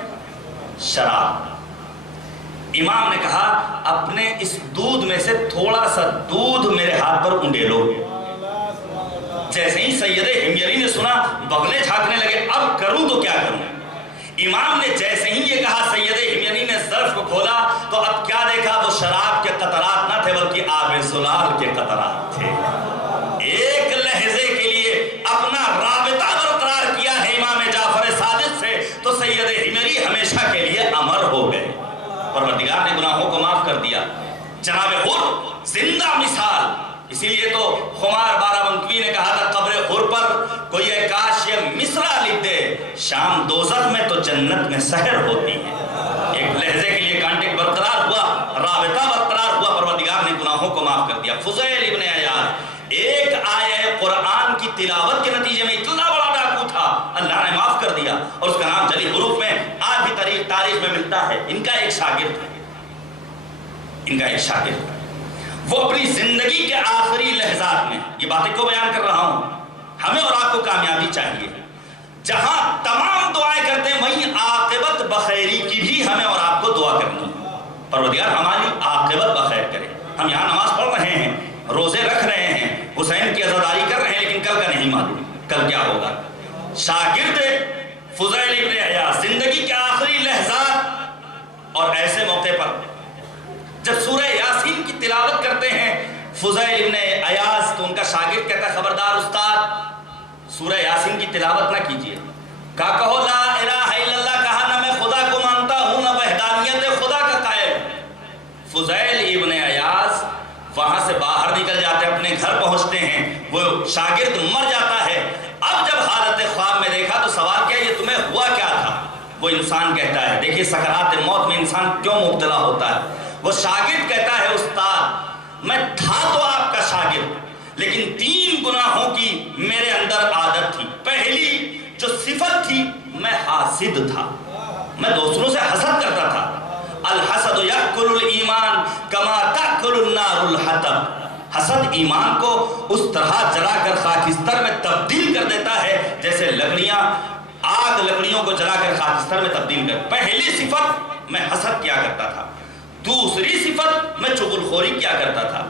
شراب۔ امام نے کہا اپنے اس دودھ میں سے تھوڑا سا دودھ میرے ہاتھ پر انڈیلو۔ جیسے ہی سید حمیری نے سنا بغلیں جھانکنے لگے، اب کروں تو کیا کروں؟ امام نے جیسے ہی یہ کہا، سید حمیری نے ظرف کو کھولا تو اب کیا دیکھا؟ وہ شراب کے قطرات نہ تھے بلکہ آب زلال کے قطرات تھے۔ ایک لحظے کے لیے اپنا رابطہ برقرار کیا ہے امام جعفر صادق سے تو سید حمیری ہمیشہ کے لیے امر ہو گئے۔ پروردگار نے گناہوں کو معاف کر دیا۔ جناب حر زندہ مثال اسی لیے تو خمار بارہبنکوی نے کہا تھا قبر خور پر کوئی اے کاش یہ مصرع لکھ دے، شام دوزخ میں تو جنت میں سحر ہوتی ہے۔ ایک لحظے کے لیے کانٹیکٹ برقرار ہوا، رابطہ برقرار ہوا، پروردگار نے گناہوں کو معاف کر دیا۔ فضیل ابن عیاض ایک آیہ قرآن کی تلاوت کے نتیجے میں اتنا بڑا ڈاکو تھا، اللہ نے معاف کر دیا، اور اس کا نام جلی حروف میں آج بھی تاریخ میں ملتا ہے۔ ان کا ایک شاگرد وہ اپنی زندگی کے آخری لحظات میں، یہ باتیں کو بیان کر رہا ہوں، ہمیں اور آپ کو کامیابی چاہیے، جہاں تمام دعائیں کرتے ہیں وہیں عاقبت بخیری کی بھی ہمیں اور آپ کو دعا کرنی ہے۔ پروردگار ہماری عاقبت بخیر کرے۔ ہم یہاں نماز پڑھ رہے ہیں، روزے رکھ رہے ہیں، حسین کی عزاداری کر رہے ہیں، لیکن کل کا نہیں معلوم کل کیا ہوگا۔ شاگرد فضیل ابن عیاض زندگی کے آخری لحظات، اور ایسے موقع پر جب سورہ یاسین کی تلاوت کرتے ہیں فضیل ابن عیاض، تو ان کا شاگرد کہتا ہے خبردار استاد، سورہ یاسین کی تلاوت نہ کیجیے، کہو لا الہ الا اللہ، کہا نہ میں خدا کو مانتا ہوں نہ وحدانیت خدا کا قائل۔ فضیل ابن عیاض وہاں سے باہر نکل جاتے ہیں، اپنے گھر پہنچتے ہیں، وہ شاگرد مر جاتا ہے۔ اب جب حالت خواب میں دیکھا تو سوال کیا یہ تمہیں ہوا کیا تھا؟ وہ انسان کہتا ہے، دیکھیے سکرات موت میں انسان کیوں مبتلا ہوتا ہے۔ وہ شاگرد کہتا ہے استاد میں تھا تو آپ کا شاگرد، لیکن 3 گناہوں کی میرے اندر عادت تھی۔ پہلی جو صفت تھی، میں حاسد تھا، میں دوسروں سے حسد کرتا تھا۔ الحسد یأکل الایمان کما تأکل النار الحطب، حسد ایمان کو اس طرح جلا کر خاکستر میں تبدیل کر دیتا ہے جیسے لکڑیاں آگ لکڑیوں کو جلا کر خاکستر میں تبدیل کر۔ پہلی صفت میں حسد کیا کرتا تھا، دوسری صفت میں چغلخوری کیا کرتا تھا۔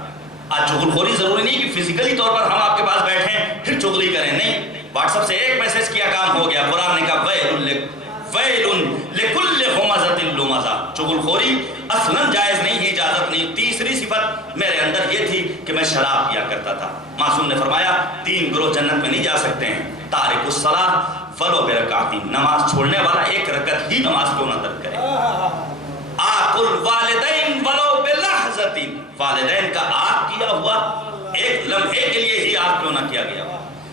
آج چغلخوری ضروری نہیں کہ فزیکلی طور پر ہم آپ کے پاس بیٹھیں پھر چغلی کریں، نہیں، واٹس ایپ سے ایک میسج کیا کام ہو گیا۔ قرآن نے کہا ویل لکل ہمزۃ لمزہ، چغلخوری اصلاً جائز نہیں ہے، اجازت نہیں۔ تیسری صفت میرے اندر یہ تھی کہ میں شراب پیا کرتا تھا۔ معصوم نے فرمایا 3 گروہ جنت میں نہیں جا سکتے ہیں، تارک الصلاۃ ولو برکعۃ، نماز چھوڑنے والا 1 رکعت ہی نماز کیوں نہ ترک کرے، آقل والدین ولو بلحظۃ، والدین کا آق کیا ہوا 1 لمحے کے لیے ہی آق کیوں نہ کیا گیا،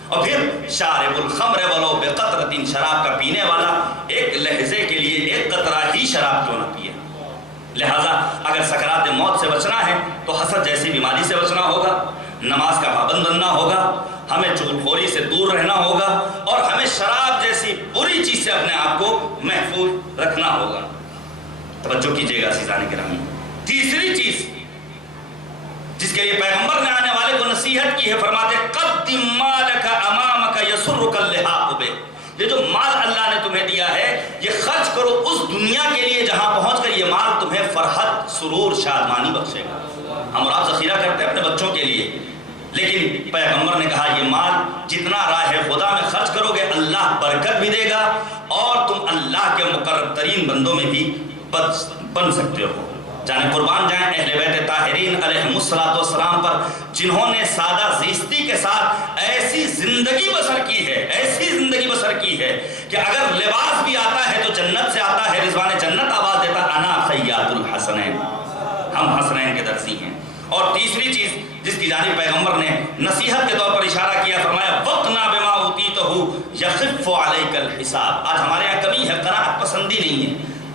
اور پھر شارب الخمر ولو بقطرۃ، شراب کا پینے والا 1 لحظے کے لیے 1 قطرہ ہی شراب کیوں نہ پیے۔ لہذا اگر سکرات موت سے بچنا ہے تو حسد جیسی بیماری سے بچنا ہوگا، نماز کا پابند بننا ہوگا، ہمیں چغلخوری سے دور رہنا ہوگا، اور ہمیں شراب جیسی بری چیز سے اپنے آپ کو محفوظ رکھنا ہوگا۔ توجہ کیجئے گا عزیزان گرامی، تیسری چیز جس کے لیے پیغمبر نے آنے والے کو نصیحت کی ہے، فرماتے قدم مالک امامک یسرک اللحاق بہ، یہ جو مال اللہ نے تمہیں دیا ہے یہ خرچ کرو اس دنیا کے لیے جہاں پہنچ کر یہ مال تمہیں فرحت، سرور، شادمانی بخشے گا۔ ہم اور آپ ذخیرہ کرتے ہیں اپنے بچوں کے لیے، لیکن پیغمبر نے کہا یہ مال جتنا راہ خدا میں خرچ کرو گے اللہ برکت بھی دے گا، اور تم اللہ کے مقرب ترین بندوں میں بھی بن سکتے ہو۔ جانے قربان جائیں اہل بیت طاہرین علیہم السلام پر، جنہوں نے سادہ زیستی کے ساتھ ایسی زندگی بسر کی ہے، ایسی زندگی بسر کی ہے کہ اگر لباس بھی آتا ہے تو جنت سے آتا ہے، رضوان جنت آواز دیتا انا خیاط الحسنین، ہم حسنین کے درسی ہیں۔ اور تیسری چیز جس کی جانب پیغمبر نے نصیحت کے طور پر اشارہ کیا، فرمایا وَقْنَا بِمَا أُوتِيتَهُ يَخِفُّ عَلَيْكَ الْحِسَابِ، آج ہمارے یہاں کمی ہے، قناعت پسندی نہیں ہے،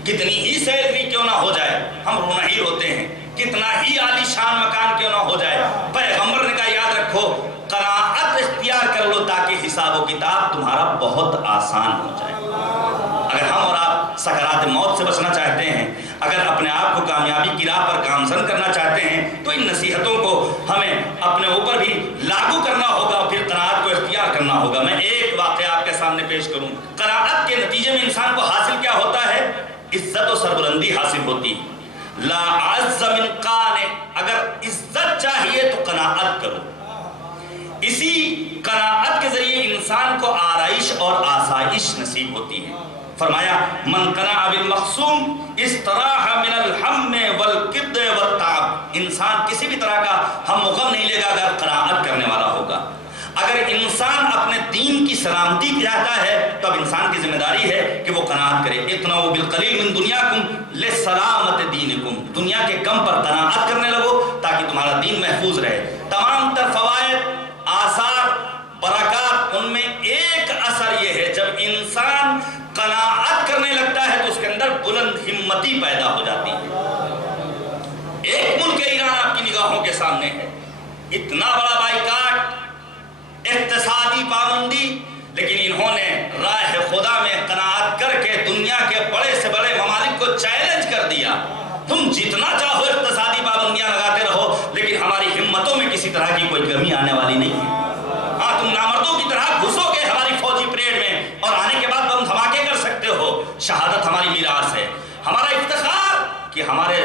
کتنی ہی سیلری کیوں نہ ہو جائے ہم رونا ہی روتے ہیں، کتنا ہی عالی شان مکان کیوں نہ ہو جائے۔ پیغمبر نے کہا یاد رکھو قناعت اختیار کر لو تاکہ حساب و کتاب تمہارا بہت آسان ہو جائے۔ اگر ہم اور آپ سکرات موت سے بچنا چاہتے ہیں، اگر اپنے آپ کو کامیابی کی راہ پر گامزن کرنا چاہتے ہیں، تو ان نصیحتوں کو ہمیں اپنے اوپر بھی لاگو کرنا ہوگا، پھر قناعت کو اختیار کرنا ہوگا۔ میں ایک واقعہ آپ کے سامنے پیش کروں۔ قناعت کے نتیجے میں انسان کو حاصل کیا ہوتا ہے؟ عزت و سربلندی حاصل ہوتی ہے۔ لا عز من قانع، اگر عزت چاہیے تو قناعت کرو۔ اسی قناعت کے ذریعے انسان کو آرائش اور آسائش نصیب ہوتی ہے۔ فرمایا من قنع بالمقسوم استراح من الہم والکد والتعب، انسان کسی بھی طرح کا ہم و غم نہیں لے گا اگر قناعت کرنے والا ہوگا۔ اگر انسان اپنے دین کی سلامتی چاہتا ہے تو اب انسان کی ذمہ داری ہے کہ وہ قناعت کرے۔ اقنعوا بالقلیل من دنیاکم لسلامت دینکم، دنیا کے کم پر قناعت کرنے لگو تاکہ تمہارا دین محفوظ رہے۔ تمام تر آثار برکات، ان میں ایک اثر یہ ہے جب انسان قناعت کرنے لگتا ہے تو اس کے اندر بلند ہمتی پیدا ہو جاتی ہے۔ ایک ملک ایران آپ کی نگاہوں کے سامنے ہے، اتنا بڑا بائیکاٹ، اقتصادی پابندی، لیکن انہوں نے راہ خدا میں قناعت کر کے دنیا کے بڑے سے بڑے ممالک کو چیلنج کر دیا، تم جتنا چاہو اقتصادی پابندیاں لگاتے رہو لیکن ہماری ہمتوں میں کسی طرح کی کوئی کمی آنے والی نہیں ہے۔ ہاں، تم نامردوں کی طرح گھسو گے ہماری فوجی پریڈ میں اور آنے کے بعد بم دھماکے کر سکتے ہو، شہادت ہماری میراث ہے، ہمارا افتخار کہ ہمارے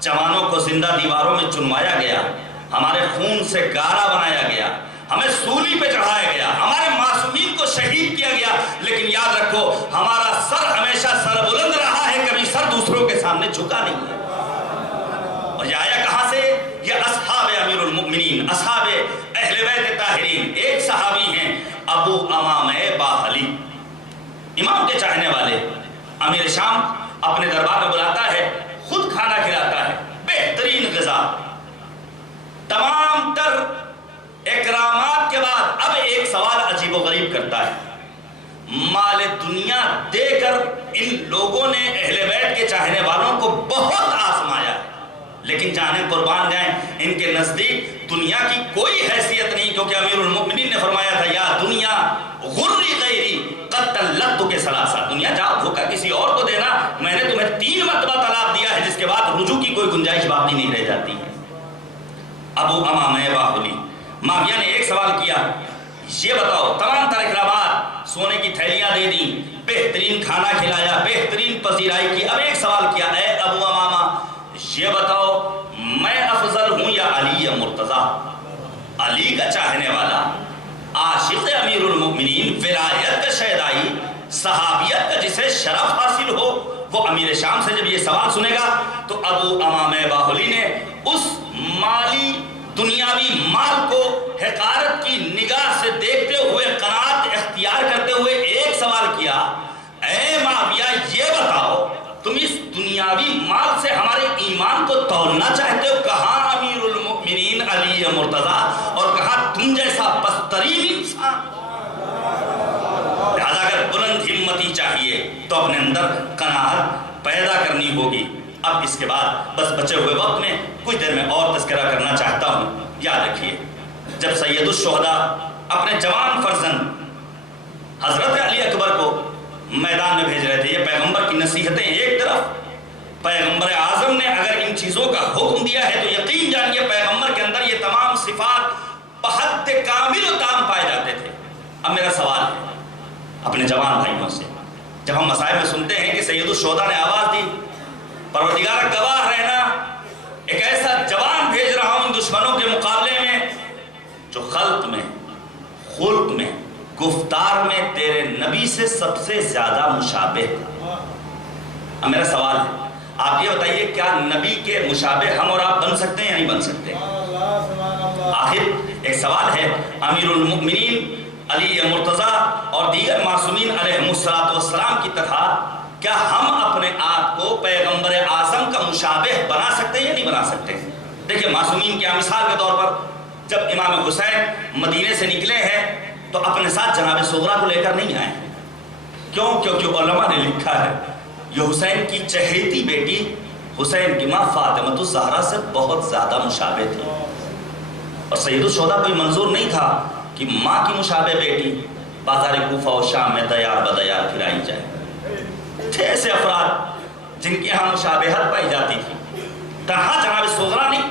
جوانوں کو زندہ دیواروں میں چنوایا گیا، ہمارے خون سے گارا بنایا گیا، ہمیں سولی پہ چڑھایا گیا، ہمارے معصومین کو شہید کیا گیا، لیکن یاد رکھو ہمارا سر ہمیشہ سر بلند رہا ہے، کبھی سر دوسروں کے سامنے جھکا نہیں ہے۔ اور یہ آیا کہاں سے؟ یہ اصحاب امیر المؤمنین، اصحاب اہل بیت طاہرین، ایک صحابی ہیں ابو امامہ باہلی، امام کے چاہنے والے، امیر شام اپنے دربار میں بلاتا ہے، خود کھانا کھلاتا ہے، بہترین غذا، تمام تر اکرامات کے بعد اب ایک سوال عجیب و غریب کرتا ہے۔ مال دنیا دے کر ان لوگوں نے اہل بیت کے چاہنے والوں کو بہت آزمایا، لیکن جانے قربان جائیں ان کے نزدیک دنیا کی کوئی حیثیت نہیں، کیونکہ امیر المؤمنین نے فرمایا تھا یا دنیا غری غیری قد طلقتک کے ثلاثہ، دنیا جاؤ دھوکہ کسی اور کو دینا، میں نے تمہیں 3 مرتبہ طلاق دیا ہے جس کے بعد رجوع کی کوئی گنجائش باقی نہیں رہ جاتی ہے۔ ابو امامہ باہلی، معاویہ نے ایک سوال کیا، یہ بتاؤ تمام تر اکرامات، سونے کی تھیلیاں دے دی، بہترین کھانا کھلایا، بہترین پذیرائی کی، اب ایک سوال کیا، اے ابو امامہ یہ بتاؤ میں افضل ہوں یا علی مرتضیٰ؟ علی کا چاہنے والا، عاشق امیر المؤمنین، ولایت کا شیدائی، صحابیت کا جسے شرف حاصل ہو، وہ امیر شام سے جب یہ سوال سنے گا تو ابو امامہ باہلی نے اس مالی دنیاوی مال کو حقارت کی نگاہ سے دیکھتے ہوئے، قناعت اختیار کرتے ہوئے ایک سوال کیا، اے معاویہ یہ بتاؤ تم اس دنیاوی مال سے ہمارے ایمان کو تولنا چاہتے ہو؟ کہاں امیر المؤمنین علی مرتضیٰ اور کہاں تم جیسا بدترین انسان۔ لہذا اگر بلند ہمتی چاہیے تو اپنے اندر قناعت پیدا کرنی ہوگی۔ اب اس کے بعد بس بچے ہوئے وقت میں کچھ دیر میں اور تذکرہ کرنا چاہتا ہوں۔ یاد رکھیے جب سید الشہداء اپنے جوان فرزند حضرت علی اکبر کو میدان میں بھیج رہے تھے، یہ پیغمبر کی نصیحتیں ایک طرف، پیغمبر اعظم نے اگر ان چیزوں کا حکم دیا ہے تو یقین جانیے پیغمبر کے اندر یہ تمام صفات بحد کامل و تام پائے جاتے تھے۔ اب میرا سوال ہے اپنے جوان بھائیوں سے، جب ہم مصائب میں سنتے ہیں کہ سید الشہداء نے آواز دی، پروردگار گواہ رہنا ایک ایسا جوان بھیج رہا ہوں دشمنوں کے مقابلے میں جو خلق میں، خلق میں، گفتار میں تیرے نبی سے سب سے زیادہ مشابہ تھا۔ اب میرا سوال ہے آپ یہ بتائیے کیا نبی کے مشابہ ہم اور آپ بن سکتے ہیں یا نہیں بن سکتے؟ آخر ایک سوال ہے، امیر المؤمنین علی مرتضیٰ اور دیگر معصومین علیہم السلام کی طرح کیا ہم اپنے آپ کو پیغمبر اعظم کا مشابہ بنا سکتے ہیں یا نہیں بنا سکتے؟ دیکھیے معصومین کیا مثال کے طور پر جب امام حسین مدینے سے نکلے ہیں تو اپنے ساتھ جناب صغرا کو لے کر نہیں آئے، کیوں؟ کیونکہ علماء نے لکھا ہے یہ حسین کی چہیتی بیٹی حسین کی ماں فاطمہ الزہرا سے بہت زیادہ مشابہ تھی، اور سید الشہداء کوئی منظور نہیں تھا کہ ماں کی مشابہ بیٹی بازار کوفہ و شام میں دیار بدیار پھرائی جائے۔ تھے ایسے افراد جن کے یہاں مشابہت پائی جاتی تھی، تنہا جناب صغرا نہیں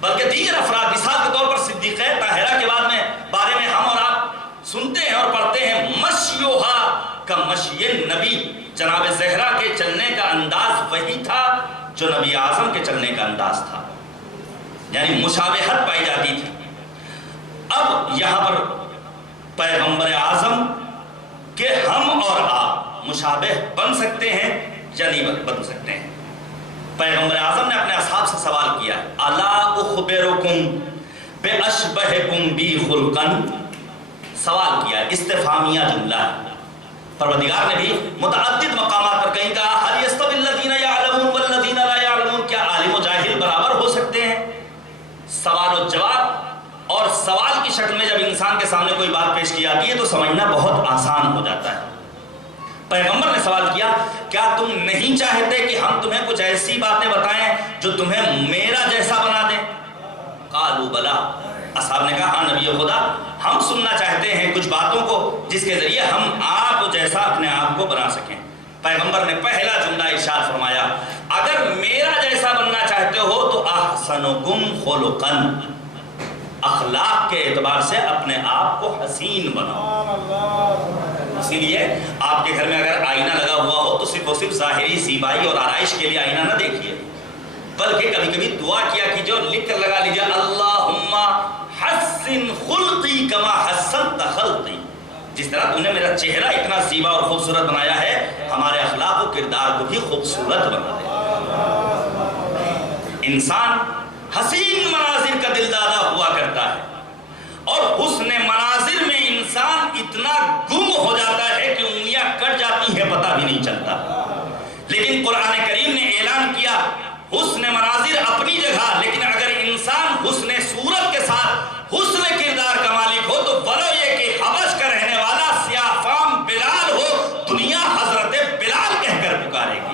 بلکہ دیگر افراد، مثال کے طور پر صدیقہ طاہرہ کے بارے میں ہم اور آپ سنتے ہیں اور پڑھتے ہیں، مشیوہا کا مشی نبی، جناب زہرا کے چلنے کا انداز وہی تھا جو نبی اعظم کے چلنے کا انداز تھا، یعنی مشابہت پائی جاتی تھی۔ اب یہاں پر پیغمبر اعظم کہ ہم اور آپ مشابہ بن سکتے ہیں یا نہیں بن سکتے ہیں؟ پیغمبر اعظم نے اپنے اصحاب سے سوال کیا، الا اخبرکم باشبہکم بی خلقا، سوال کیا، استفہامیہ جملہ ہے۔ پروردگار نے بھی متعدد مقامات پر کہیں کہا هل يستوي الذين يعلمون والذين لا يعلمون، کیا عالم و جاہل برابر ہو سکتے ہیں؟ سوال و جواب اور سوال کی شکل میں جب انسان کے سامنے کوئی بات پیش کی جاتی ہے تو سمجھنا بہت آسان ہو جاتا ہے۔ پیغمبر نے سوال کیا، کیا تم نہیں چاہتے کہ ہم تمہیں کچھ ایسی باتیں بتائیں جو تمہیں میرا جیسا بنا دیں؟ قالوا بلا، اصحاب نے کہا ہاں نبی خدا، ہم سننا چاہتے ہیں کچھ باتوں کو جس کے ذریعے ہم آپ جیسا اپنے آپ کو بنا سکیں۔ پیغمبر نے پہلا جملہ ارشاد فرمایا، اگر میرا جیسا بننا چاہتے ہو تو احسنکم خلقا، اخلاق کے اعتبار سے اپنے آپ کو حسین بناؤ۔ اسی لیے آپ کے گھر میں اگر آئینہ لگا ہوا ہو تو صرف اور صرف ظاہری زیبائی اور آرائش کے لیے آئینہ نہ دیکھیے، بلکہ کبھی کبھی دعا کیا کیجیے اور لکھ کر لگا لیجیے، اللہم حسن خلقی کما حسنت خلقی، جس طرح تم نے میرا چہرہ اتنا زیبا اور خوبصورت بنایا ہے، ہمارے اخلاق و کردار کو بھی خوبصورت بنا دے۔ انسان حسین مناظر کا دلدادہ ہوا کرتا ہے، اور حسن مناظر میں انسان اتنا گم ہو جاتا ہے کہ انگلیاں کٹ جاتی ہیں پتہ بھی نہیں چلتا۔ لیکن قرآن کریم نے اعلان کیا حسن مناظر اپنی جگہ، لیکن اگر انسان حسن صورت کے ساتھ حسن کردار کا مالک ہو تو ولو یہ کہ حبش کا رہنے والا سیاہ فام بلال ہو، دنیا حضرت بلال کہہ کر پکارے گی۔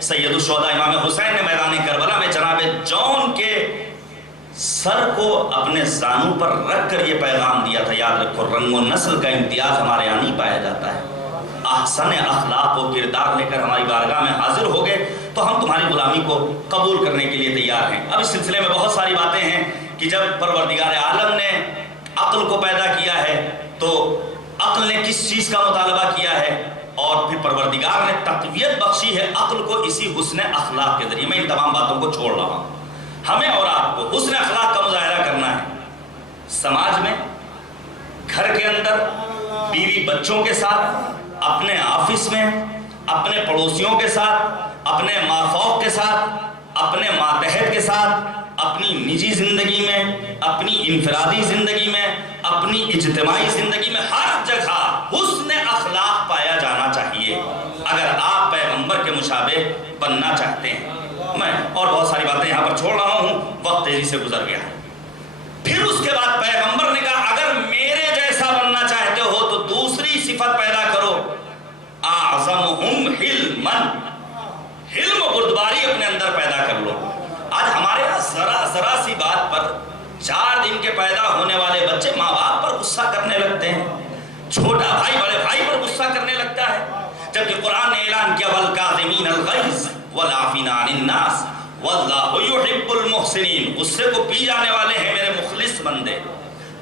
سید الشہداء امام حسین نے میدان کربلا میں جناب جون کے سر کو اپنے زانوں پر رکھ کر یہ پیغام دیا تھا، یاد رکھو رنگ و نسل کا امتیاز ہمارے یہاں نہیں پایا جاتا ہے، احسن اخلاق و کردار لے کر ہماری بارگاہ میں حاضر ہو گئے تو ہم تمہاری غلامی کو قبول کرنے کے لیے تیار ہیں۔ اب اس سلسلے میں بہت ساری باتیں ہیں کہ جب پروردگار عالم نے عقل کو پیدا کیا ہے تو عقل نے کس چیز کا مطالبہ کیا ہے، اور پھر پروردگار نے تقویت بخشی ہے عقل کو اسی حسن اخلاق کے ذریعے۔ میں ان تمام باتوں کو چھوڑ رہا ہوں، ہمیں اور آپ کو حسن اخلاق کا مظاہرہ کرنا ہے، سماج میں، گھر کے اندر، بیوی بچوں کے ساتھ، اپنے آفس میں، اپنے پڑوسیوں کے ساتھ، اپنے مافوق کے ساتھ، اپنے ماتحت کے ساتھ، اپنی نجی زندگی میں، اپنی انفرادی زندگی میں، اپنی اجتماعی زندگی میں، ہر جگہ حسن اخلاق پایا جانا چاہیے اگر آپ پیغمبر کے مشابہ بننا چاہتے ہیں۔ میں اور بہت ساری باتیں یہاں پر چھوڑ رہا ہوں، وقت تیزی سے گزر گیا ہے۔ پھر اس کے بعد پیغمبر نے کہا اگر میرے جیسا بننا چاہتے ہو تو دوسری صفت پیدا کرو، اعظمہم حلما، حلم و بردباری اپنے اندر پیدا کر لو۔ آج ہمارے ذرا سی بات پر 4 دن کے پیدا ہونے والے بچے ماں باپ پر غصہ کرنے لگتے ہیں، چھوٹا بھائی بڑے بھائی پر غصہ کرنے لگتا ہے، جبکہ قرآن نے اعلان کیا والکاظمین الغیظ والعافین عن الناس واللہ یحب المحسنین، غصے کو پی جانے والے ہیں میرے مخلص بندے،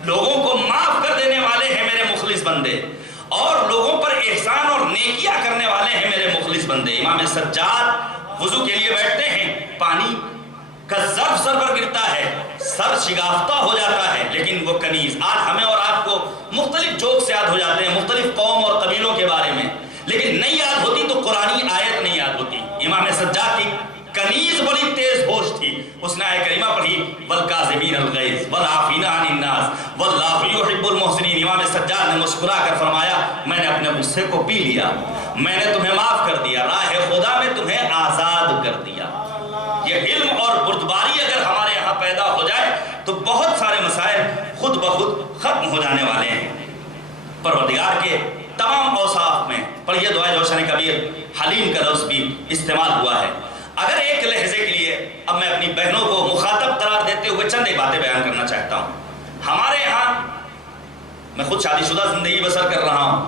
لوگوں کو معاف کر دینے والے ہیں میرے مخلص بندے، اور لوگوں پر احسان اور نیکیاں کرنے والے ہیں میرے مخلص بندے۔ امام سجاد وضو کے لیے بیٹھتے ہیں، پانی کا ظرف سر پر گرتا ہے، سر شگافتہ ہو جاتا ہے، لیکن وہ کنیز، آج ہمیں اور آپ کو مختلف جوکس یاد ہو جاتے ہیں مختلف قوم اور قبیلوں کے بارے میں، لیکن نہیں یاد ہوتی تو قرآنی آیت نہیں یاد ہوتی۔ امام سجاد کی کنیز بڑی تیز ہوش تھی، اس نے آیت کریمہ پڑھی والکاظمین الغیظ والعافین عن الناس واللہ یحب المحسنین۔ امام سجاد نے مسکرا کر فرمایا میں نے اپنے غصے کو پی لیا، میں نے تمہیں معاف کر دیا، راہ خدا میں تمہیں آزاد کر دیا۔ یہ علم اور بردباری اگر ہمارے یہاں پیدا ہو جائے تو بہت سارے مسائل خود بخود ختم ہو جانے والے ہیں۔ پروردگار کے تمام اوصاف میں پر یہ دعائے جوشن کبیر حلیم کا لفظ بھی استعمال ہوا ہے۔ اگر ایک لحظے کے لیے اب میں اپنی بہنوں کو مخاطب قرار دیتے ہوئے چند ایک باتیں بیان کرنا چاہتا ہوں۔ ہمارے یہاں، میں خود شادی شدہ زندگی بسر کر رہا ہوں،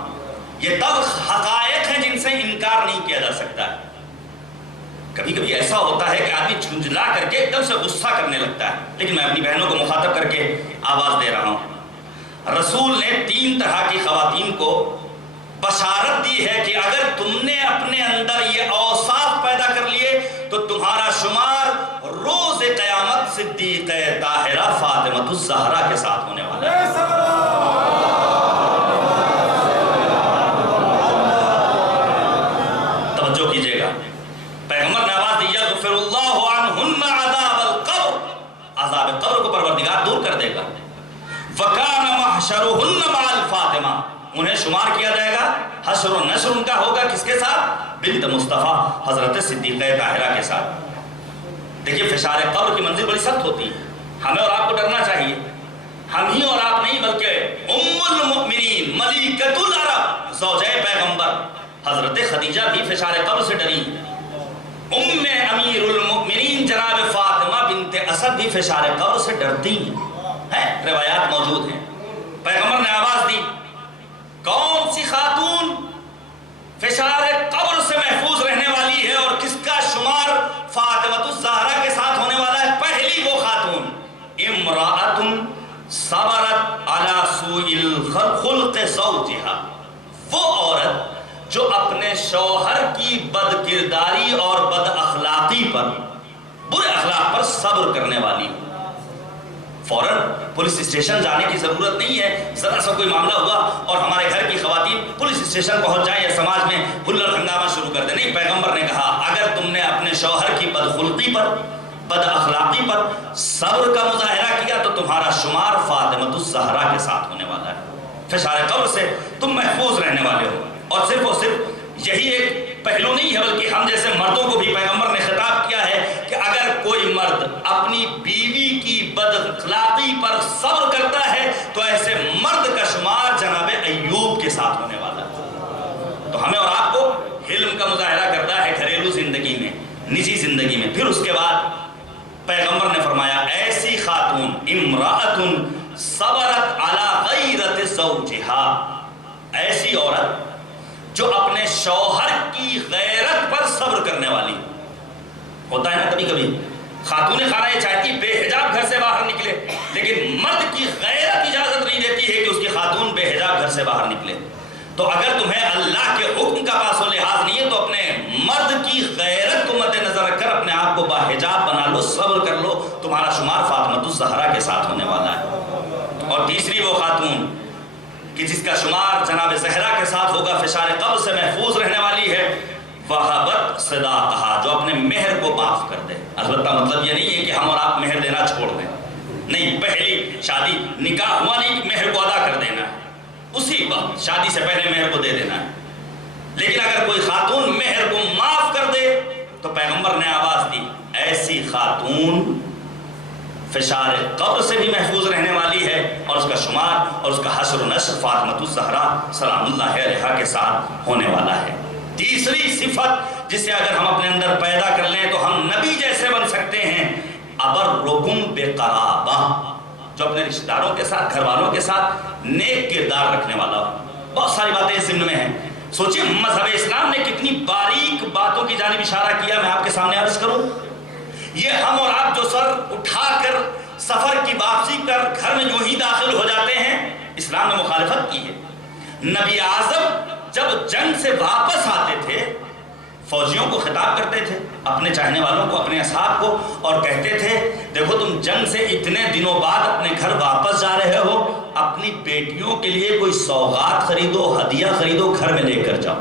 یہ تلخ حقائق ہیں جن سے انکار نہیں کیا جا سکتا ہے۔ کبھی کبھی ایسا ہوتا ہے کہ آدمی جھنجھلا کر کے ایک دم سے غصہ کرنے لگتا ہے، لیکن میں اپنی بہنوں کو مخاطب کر کے آواز دے رہا ہوں۔ رسول نے 3 طرح کی خواتین کو بشارت دی ہے کہ اگر تم نے اپنے اندر یہ اوصاف پیدا کر لیے تو تمہارا شمار روز قیامت صدیقہ طاہرہ فاطمہ الزہرا کے ساتھ ہونے والا ہے۔ توجہ کیجئے گا، پیغمبر نے آواز دی یغفر اللہ عنہن عذاب القبر، عذاب قبر کو پروردگار گا. وَكَانَ مَحْشَرُهُنَّ مَعَ الْفَاطِمَةِ، انہیں شمار کیا جائے گا، حشر و نشر ان کا ہوگا کس کے ساتھ؟ بنت مصطفیٰ حضرت صدیقہ طاہرہ کے ساتھ. دیکھیے فشار قبر کی منزل بڑی سخت ہوتی ہے، ہمیں اور آپ کو ڈرنا چاہیے. ہم ہی اور آپ نہیں بلکہ ام المؤمنین ملکۃ العرب زوجہ پیغمبر حضرت خدیجہ بھی فشار قبر سے ڈری. ام امیر المؤمنین جناب فاطمہ بنت اسد بھی فشار قبر سے ڈرتی ہیں، روایات موجود ہیں. پیغمبر نے آواز دی، کون سی خاتون فشار قبر سے محفوظ رہنے والی ہے اور کس کا شمار فاطمہ الزہرا کے ساتھ ہونے والا ہے؟ پہلی وہ خاتون امرأۃ صبرت علی سوء الخلق زوجہا، وہ عورت جو اپنے شوہر کی بد کرداری اور بد اخلاقی پر، برے اخلاق پر صبر کرنے والی. فوراً پولیس اسٹیشن جانے کی ضرورت نہیں ہے. ذرا سا کوئی معاملہ ہوا اور ہمارے گھر کی خواتین پولیس اسٹیشن پہنچ جائیں یا سماج میں ہلڑ ہنگامہ شروع کر دیں. نہیں، پیغمبر نے کہا اگر تم نے اپنے شوہر کی بدخلقی پر، بد اخلاقی پر صبر کا مظاہرہ کیا تو تمہارا شمار فاطمہ الزہرا کے ساتھ ہونے والا ہے. فشار قبر سے تم محفوظ رہنے والے ہو. اور صرف یہی ایک پہلو نہیں ہے بلکہ ہم جیسے مردوں کو بھی پیغمبر نے خطاب کیا ہے کہ اگر کوئی مرد اپنی بیوی کی بد اخلاقی پر صبر کرتا ہے تو ایسے مرد کا شمار جناب ایوب کے ساتھ ہونے والا ہے. تو ہمیں اور آپ کو حلم کا مظاہرہ کرتا ہے گھریلو زندگی میں، نجی زندگی میں. پھر اس کے بعد پیغمبر نے فرمایا ایسی خاتون امرأۃ صبرت علی غیرت زوجہا، ایسی عورت جو اپنے شوہر کی غیرت پر صبر کرنے والی. ہوتا ہے نا کبھی کبھی خاتون خانہ یہ چاہتی بے حجاب گھر سے باہر نکلے، لیکن مرد کی غیرت اجازت نہیں دیتی ہے کہ اس کی خاتون بے حجاب گھر سے باہر نکلے. تو اگر تمہیں اللہ کے حکم کا پاس و لحاظ نہیں ہے تو اپنے مرد کی غیرت کو مد نظر رکھ کر اپنے آپ کو باحجاب بنا لو، صبر کر لو، تمہارا شمار فاطمہ الزہرا کے ساتھ ہونے والا ہے. اور تیسری وہ خاتون کہ جس کا شمار جناب زہرا کے ساتھ ہوگا، فشار قبر سے محفوظ رہنے والی ہے، وہبت صداقہا، جو اپنے مہر کو معاف کر دے. البتہ مطلب یہ نہیں ہے کہ ہم اور آپ مہر دینا چھوڑ دیں، نہیں، پہلی شادی نکاح ہوا نہیں کہ مہر کو ادا کر دینا ہے، اسی وقت شادی سے پہلے مہر کو دے دینا ہے. لیکن اگر کوئی خاتون مہر کو معاف کر دے تو پیغمبر نے آواز دی ایسی خاتون فشار قبر سے بھی محفوظ رہنے والی ہے اور اس کا شمار اور اس کا حشر و نشر فاطمہ الزہرا سلام اللہ علیہا کے ساتھ ہونے والا ہے. تیسری صفت جسے اگر ہم اپنے اندر پیدا کر لیں تو ہم نبی جیسے بن سکتے ہیں، ابرکم بقرابہ، جو اپنے رشتہ داروں کے ساتھ، گھر والوں کے ساتھ نیک کردار رکھنے والا ہو. بہت ساری باتیں اس ضمن میں ہیں. سوچئے مذہب اسلام نے کتنی باریک باتوں کی جانب اشارہ کیا. میں آپ کے سامنے عرض کروں، یہ ہم اور آپ جو سر اٹھا کر سفر کی واپسی کر گھر میں جو ہی داخل ہو جاتے ہیں، اسلام نے مخالفت کی ہے. نبی اعظم جب جنگ سے واپس آتے تھے فوجیوں کو خطاب کرتے تھے، اپنے چاہنے والوں کو، اپنے اصحاب کو، اور کہتے تھے دیکھو تم جنگ سے اتنے دنوں بعد اپنے گھر واپس جا رہے ہو، اپنی بیٹیوں کے لیے کوئی سوغات خریدو، ہدیہ خریدو، گھر میں لے کر جاؤ.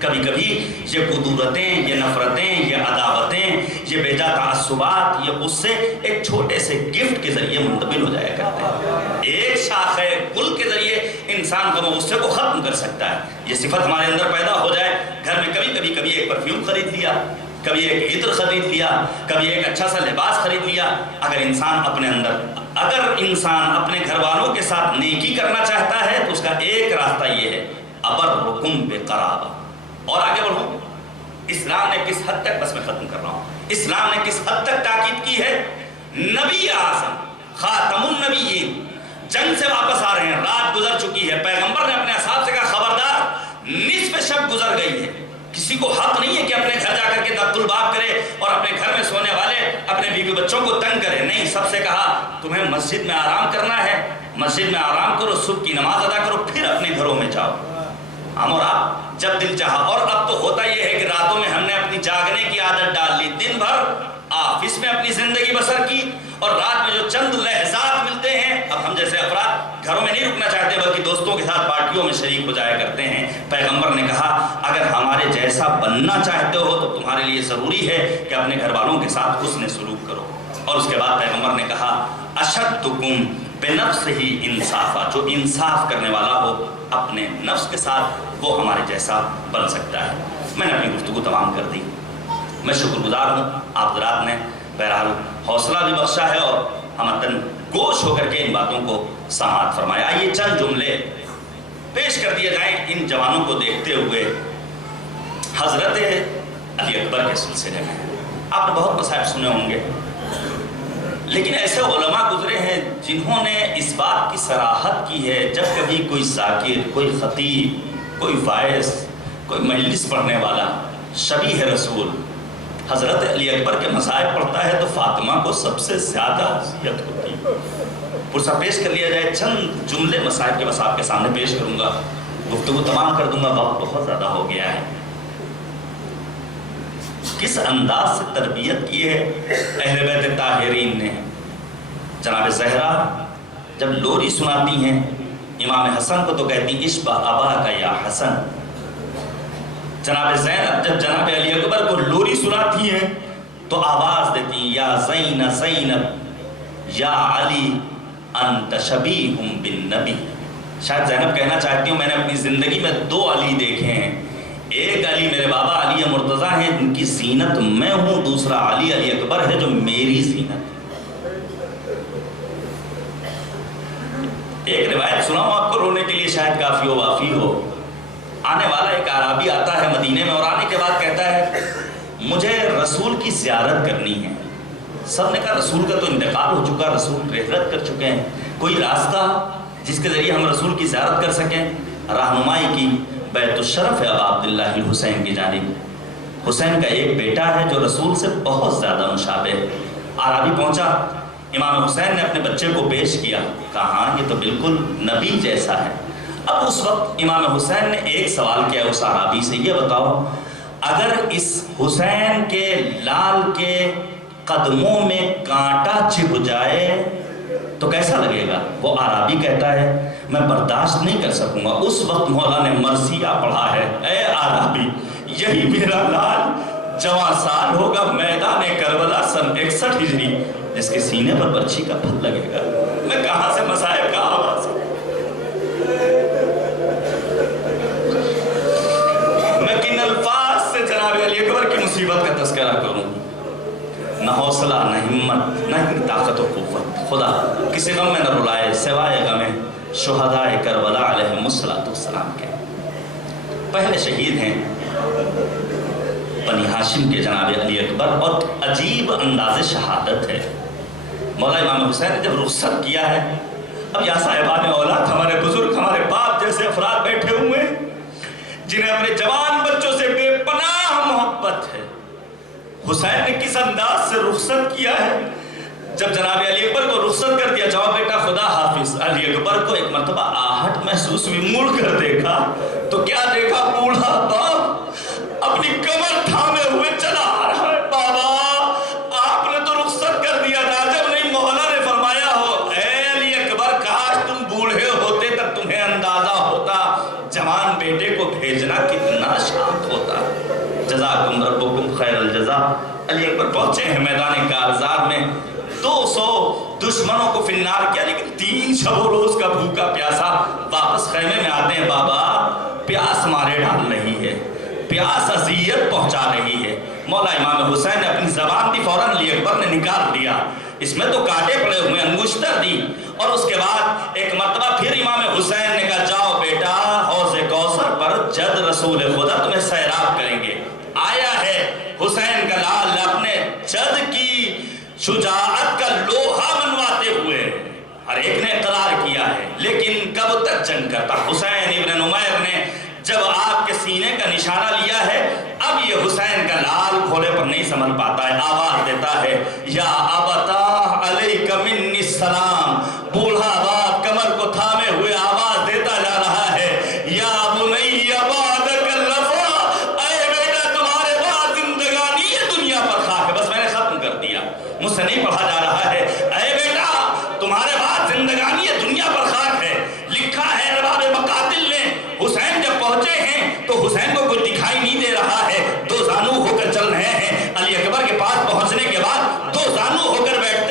کبھی کبھی یہ قدورتیں، یہ نفرتیں، یہ عداوتیں، یہ بیجا تعصبات، یہ غصے ایک چھوٹے سے گفٹ کے ذریعے منتقل ہو جایا کرتے ہیں. ایک شاخ گل کے ذریعے انسان غم و غصے کو ختم کر سکتا ہے. یہ صفت ہمارے اندر پیدا ہو جائے، گھر میں کبھی ایک پرفیوم خرید لیا، کبھی ایک عطر خرید لیا، کبھی ایک اچھا سا لباس خرید لیا. اگر انسان اپنے گھر والوں کے ساتھ نیکی کرنا چاہتا ہے تو اس کا ایک راستہ یہ ہے، ابرکم بقرابہ. اور آگے بڑھوں، اسلام نے کس حد تک، بس میں ختم کر رہا ہوں، اسلام نے کس حد تک تاکید کی ہے. نبی اعظم خاتم النبیین جنگ سے واپس آ رہے ہیں، رات گزر چکی ہے. پیغمبر نے اپنے اصحاب سے کہا خبردار، نصف شب گزر گئی ہے، کسی کو حق نہیں ہے کہ اپنے گھر جا کر کے دق الباب کرے اور اپنے گھر میں سونے والے اپنے بیوی بچوں کو تنگ کرے. نہیں، سب سے کہا تمہیں مسجد میں آرام کرنا ہے، مسجد میں آرام کرو، صبح کی نماز ادا کرو، پھر اپنے گھروں میں جاؤ. ہم اور آپ جب دل چاہا، اور اب تو ہوتا یہ ہے کہ راتوں میں ہم نے اپنی جاگنے کی عادت ڈال لی، دن بھر آفس میں اپنی زندگی بسر کی اور رات میں جو چند لحظات ملتے ہیں، اب ہم جیسے افراد گھروں میں نہیں رکنا چاہتے بلکہ دوستوں کے ساتھ پارٹیوں میں شریک ہو جایا کرتے ہیں. پیغمبر نے کہا اگر ہمارے جیسا بننا چاہتے ہو تو تمہارے لیے ضروری ہے کہ اپنے گھر والوں کے ساتھ حسن سلوک کرو. اور اس کے بعد پیغمبر نے کہا اشدکم بنفسہ انصافا، جو انصاف کرنے والا ہو اپنے نفس کے ساتھ وہ ہمارے جیسا بن سکتا ہے۔ میں نے اپنی گفتگو تمام کر دی۔ میں شکر گزار ہوں آپ حضرات نے بہرحال حوصلہ بھی بخشا ہے اور ہمدن گوش ہو کر کے ان باتوں کو سماعت فرمایا۔ آئیے چند جملے پیش کر دیے جائیں ان جوانوں کو دیکھتے ہوئے حضرت علی اکبر کے سلسلے میں۔ آپ نے بہت مصائب سنے ہوں گے، لیکن ایسے علماء گزرے ہیں جنہوں نے اس بات کی صراحت کی ہے جب کبھی کوئی ذاکر، کوئی خطیب، کوئی وائس، کوئی مجلس پڑھنے والا شبیہ رسول حضرت علی اکبر کے مصائب پڑھتا ہے تو فاطمہ کو سب سے زیادہ اذیت ہوتی ہے۔ پرسہ پیش کر لیا جائے، چند جملے مصائب کے بس آپ کے سامنے پیش کروں گا، گفتگو تمام کر دوں گا، وقت بہت زیادہ ہو گیا ہے۔ کس انداز سے تربیت کی ہے اہل بیت طاہرین نے۔ جناب زہرا جب لوری سناتی ہیں امام حسن کو تو کہتی اشبہ ابا کا یا حسن۔ جناب زینب جب جناب علی اکبر کو لوری سناتی ہیں تو آواز دیتی یا زین زینب یا علی انت شبیہ بالنبی۔ شاید زینب کہنا چاہتی ہوں میں نے اپنی زندگی میں دو علی دیکھے ہیں، ایک علی میرے بابا علی مرتضیٰ ہیں جن کی زینت میں ہوں، دوسرا علی علی اکبر ہے جو میری زینت ہے۔ ایک روایت سناؤں آپ کو رونے کے لیے شاید کافی و وافی ہو۔ آنے والا ایک اعرابی آتا ہے مدینے میں اور آنے کے بعد کہتا ہے مجھے رسول کی زیارت کرنی ہے۔ سب نے کہا رسول کا تو انتقال ہو چکا، رسول ہجرت کر چکے ہیں، کوئی راستہ جس کے ذریعے ہم رسول کی زیارت کر سکیں؟ رہنمائی کی بیت الشرف ہے ابا عبداللہ الحسین کی جانب۔ حسین کا ایک بیٹا ہے جو رسول سے بہت زیادہ مشابہ ہے۔ اعرابی پہنچا، امام حسین نے اپنے بچے کو پیش کیا، کہا ہاں یہ تو بالکل نبی جیسا ہے۔ اب اس وقت امام حسین نے ایک سوال کیا اس اعرابی سے، یہ بتاؤ اگر اس حسین کے لال کے قدموں میں کانٹا چھپ جائے تو کیسا لگے گا؟ وہ اعرابی کہتا ہے میں برداشت نہیں کر سکوں گا۔ اس وقت مولا نے مرثیہ پڑھا ہے، اے اعرابی یہی میرا لال جوان سال ہوگا میدان کربلا سن 61 ہجری جس کے سینے پر برچھی کا پھل لگے گا۔ میں کہاں سے مصائب کا آواز ہے؟ میں کن الفاظ سے جناب علی اکبر کی مصیبت کا تذکرہ کروں؟ نہ حوصلہ، نہ ہمت، نہ ہی طاقت و قوت۔ خدا کسی غم میں نہ رلائے سوائے غم شہدائے کربلا علیہم السلام کے۔ پہلے شہید ہیں بنی ہاشم کے جناب علی اکبر، اور عجیب انداز شہادت ہے۔ مولا امام حسین نے جب رخصت کیا ہے، اب یا صاحبان اولاد ہمارے بزرگ، ہمارے باپ جیسے افراد بیٹھے ہوئے جنہیں اپنے جوان بچوں سے بے پناہ محبت ہے۔ حسین نے کس انداز سے رخصت کیا ہے؟ جب جناب علی اکبر کو رخصت کر دیا، جاؤ بیٹا خدا حافظ، علی اکبر کو ایک مرتبہ آہٹ محسوس ہوئی، مڑ کر دیکھا تو کیا دیکھا؟ بوڑھا باپ اپنی کمر تھامے ہوئے چلا آ رہا ہے۔ بابا آپ نے تو رخصت کر دیا تھا، جب نہیں مولا نے فرمایا ہو اے علی اکبر کاش تم بوڑھے ہوتے تب تمہیں اندازہ ہوتا جوان بیٹے کو بھیجنا کتنا شاق ہوتا۔ جزاکم ربکم خیر الجزا۔ علی اکبر پہنچے ہیں میدان کارزار میں، 200 دشمنوں کو فنار کیا، لیکن 3 شب و روز کا بھوکا پیاسا واپس خیمے میں آتے ہیں۔ بابا پیاس مارے ڈال رہی ہے، پیاس اذیت پہنچا رہی ہے۔ مولا امام حسین نے اپنی زبان دی، فوراً علی اکبر نے نکال دیا، اس میں تو کانٹے پڑے ہوئے، انگشتر دی، اور اس کے بعد ایک مرتبہ پھر امام حسین نے کہا جاؤ بیٹا حوض کوثر پر جد رسول خدا تمہیں سیراب کریں گے۔ آیا ہے حسین کا لال اپنے جد کی شجاعت کا لوہا منواتے ہوئے، ہر ایک نے اقرار کیا ہے، لیکن کب تک جنگ کرتا؟ حسین ابن نمیر نے جب آپ کے سینے کا نشانہ لیا ہے، اب یہ حسین کا لال کھولے پر نہیں سنبھل پاتا ہے، آواز دیتا ہے یا ابتا علیک منی السلام۔ بوڑھا باپ کمر کو تھامے ہوئے آواز دیتا جا رہا ہے یا بنی بعدک الوفا، اے بیٹا تمہارے بعد زندگانی یہ دنیا پر خاک ہے۔ بس میں نے ختم کر دیا، مجھ سے نہیں پڑھا جا رہا ہے۔ اے بیٹا تمہارے بعد زندگانی یہ دنیا پر خاک ہے۔ لکھا ہے ارباب مقاتل نے، حسین جب پہنچے ہیں تو حسین کو کوئی دکھائی نہیں دے رہا ہے، 2 زانو ہو کر چل رہے ہیں۔ علی اکبر کے پاس پہنچنے کے بعد 2 زانو ہو کر بیٹھتے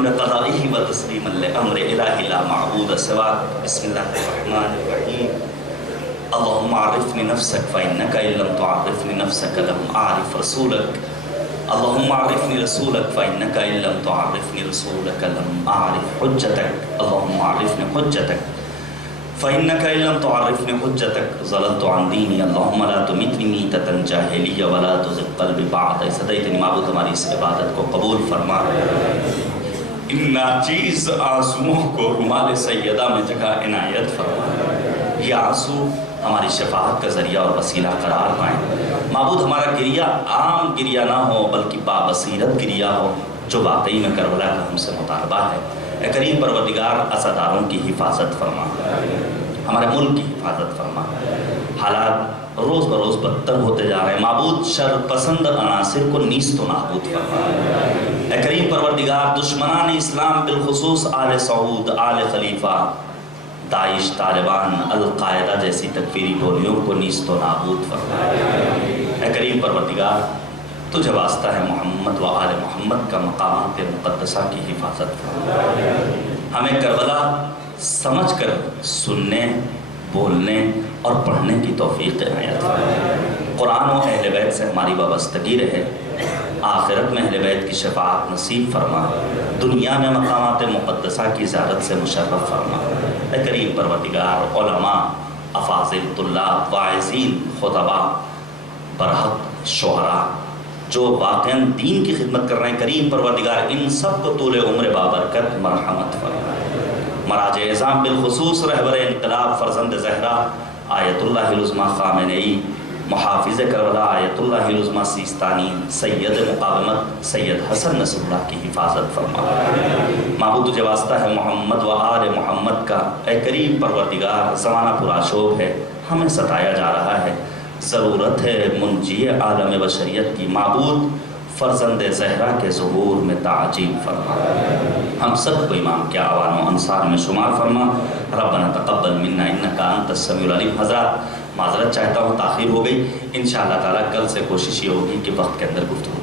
جل قضائه وتسليما لأمر إله لا معبود سواك. بسم الله الرحمن الرحيم. اللهم عرفني نفسك فإنك إن لم تعرفني نفسك لم أعرف رسولك. اللهم عرفني رسولك فإنك إن لم تعرفني رسولك لم أعرف حجتك. اللهم عرفني حجتك فإنك إن لم تعرفني حجتك ضللت عن ديني. اللهم لا تمتني میتة جاہلیہ ولا تزغ قلبی بعد إذ ہدیتنی. معبود ہماری اس عبادت کو قبول فرما. ان ناچیز آنسوؤں کو رومال سیدہ میں جگہ عنایت فرما. یہ آنسو ہماری شفاعت کا ذریعہ اور وسیلہ قرار پائیں. معبود ہمارا گریہ عام گریہ نہ ہو بلکہ بابصیرت گریہ ہو جو واقعی میں کربلا کا ہم سے مطالبہ ہے. اے کریم پروردگار عزاداروں کی حفاظت فرما, ہمارے ملک کی حفاظت فرما. حالات روز بروز بدتر ہوتے جا رہے ہیں. معبود شر پسند عناصر کو نیست و نابود فرما. اے کریم پروردگار دشمنان اسلام بالخصوص آل سعود, آل خلیفہ, داعش, طالبان, القاعدہ جیسی تکفیری ٹولیوں کو نیست و نابود فرما. اے کریم پروردگار تجھے واسطہ ہے محمد و آل محمد کا مقامات مقدسہ کی حفاظت فرما. ہمیں کربلا سمجھ کر سننے, بولنے اور پڑھنے کی توفیق عنایت فرما. قرآن و اہل بیت سے ہماری وابستگی رہے. آخرت میں اہل بیت کی شفاعت نصیب فرما. دنیا میں مقامات مقدسہ کی زیارت سے مشرف فرما. اے کریم پروردگار علماء, افاضل, طلاب, واعظین, خطباء, برحق شعراء جو واقعاً دین کی خدمت کر رہے ہیں, کریم پروردگار ان سب کو طول عمر بابرکت مرحمت فرما. مراجع اعظام بالخصوص رہبر انقلاب فرزند زہرا آیت اللہ العظمیٰ خامنئی, محافظ کربلا آیت اللہ العظمیٰ سیستانی, سید مقاومت سید حسن نصر اللہ کی حفاظت فرما. معبود تجھے واسطہ ہے محمد و آل محمد کا. اے کریم پروردگار زمانہ پرآشوب ہے, ہمیں ستایا جا رہا ہے, ضرورت ہے منجی عالم بشریت کی. معبود فرزند زہرا کے ظہور میں تعجیل فرما. ہم سب کو امام کے اعوان و انصار میں شمار فرما. ربنا تقبل منا انکا انت السمیع العلیم. حضرات معذرت چاہتا ہوں, تاخیر ہو گئی. انشاءاللہ تعالیٰ کل سے کوشش یہ ہوگی کہ وقت کے اندر گفتگو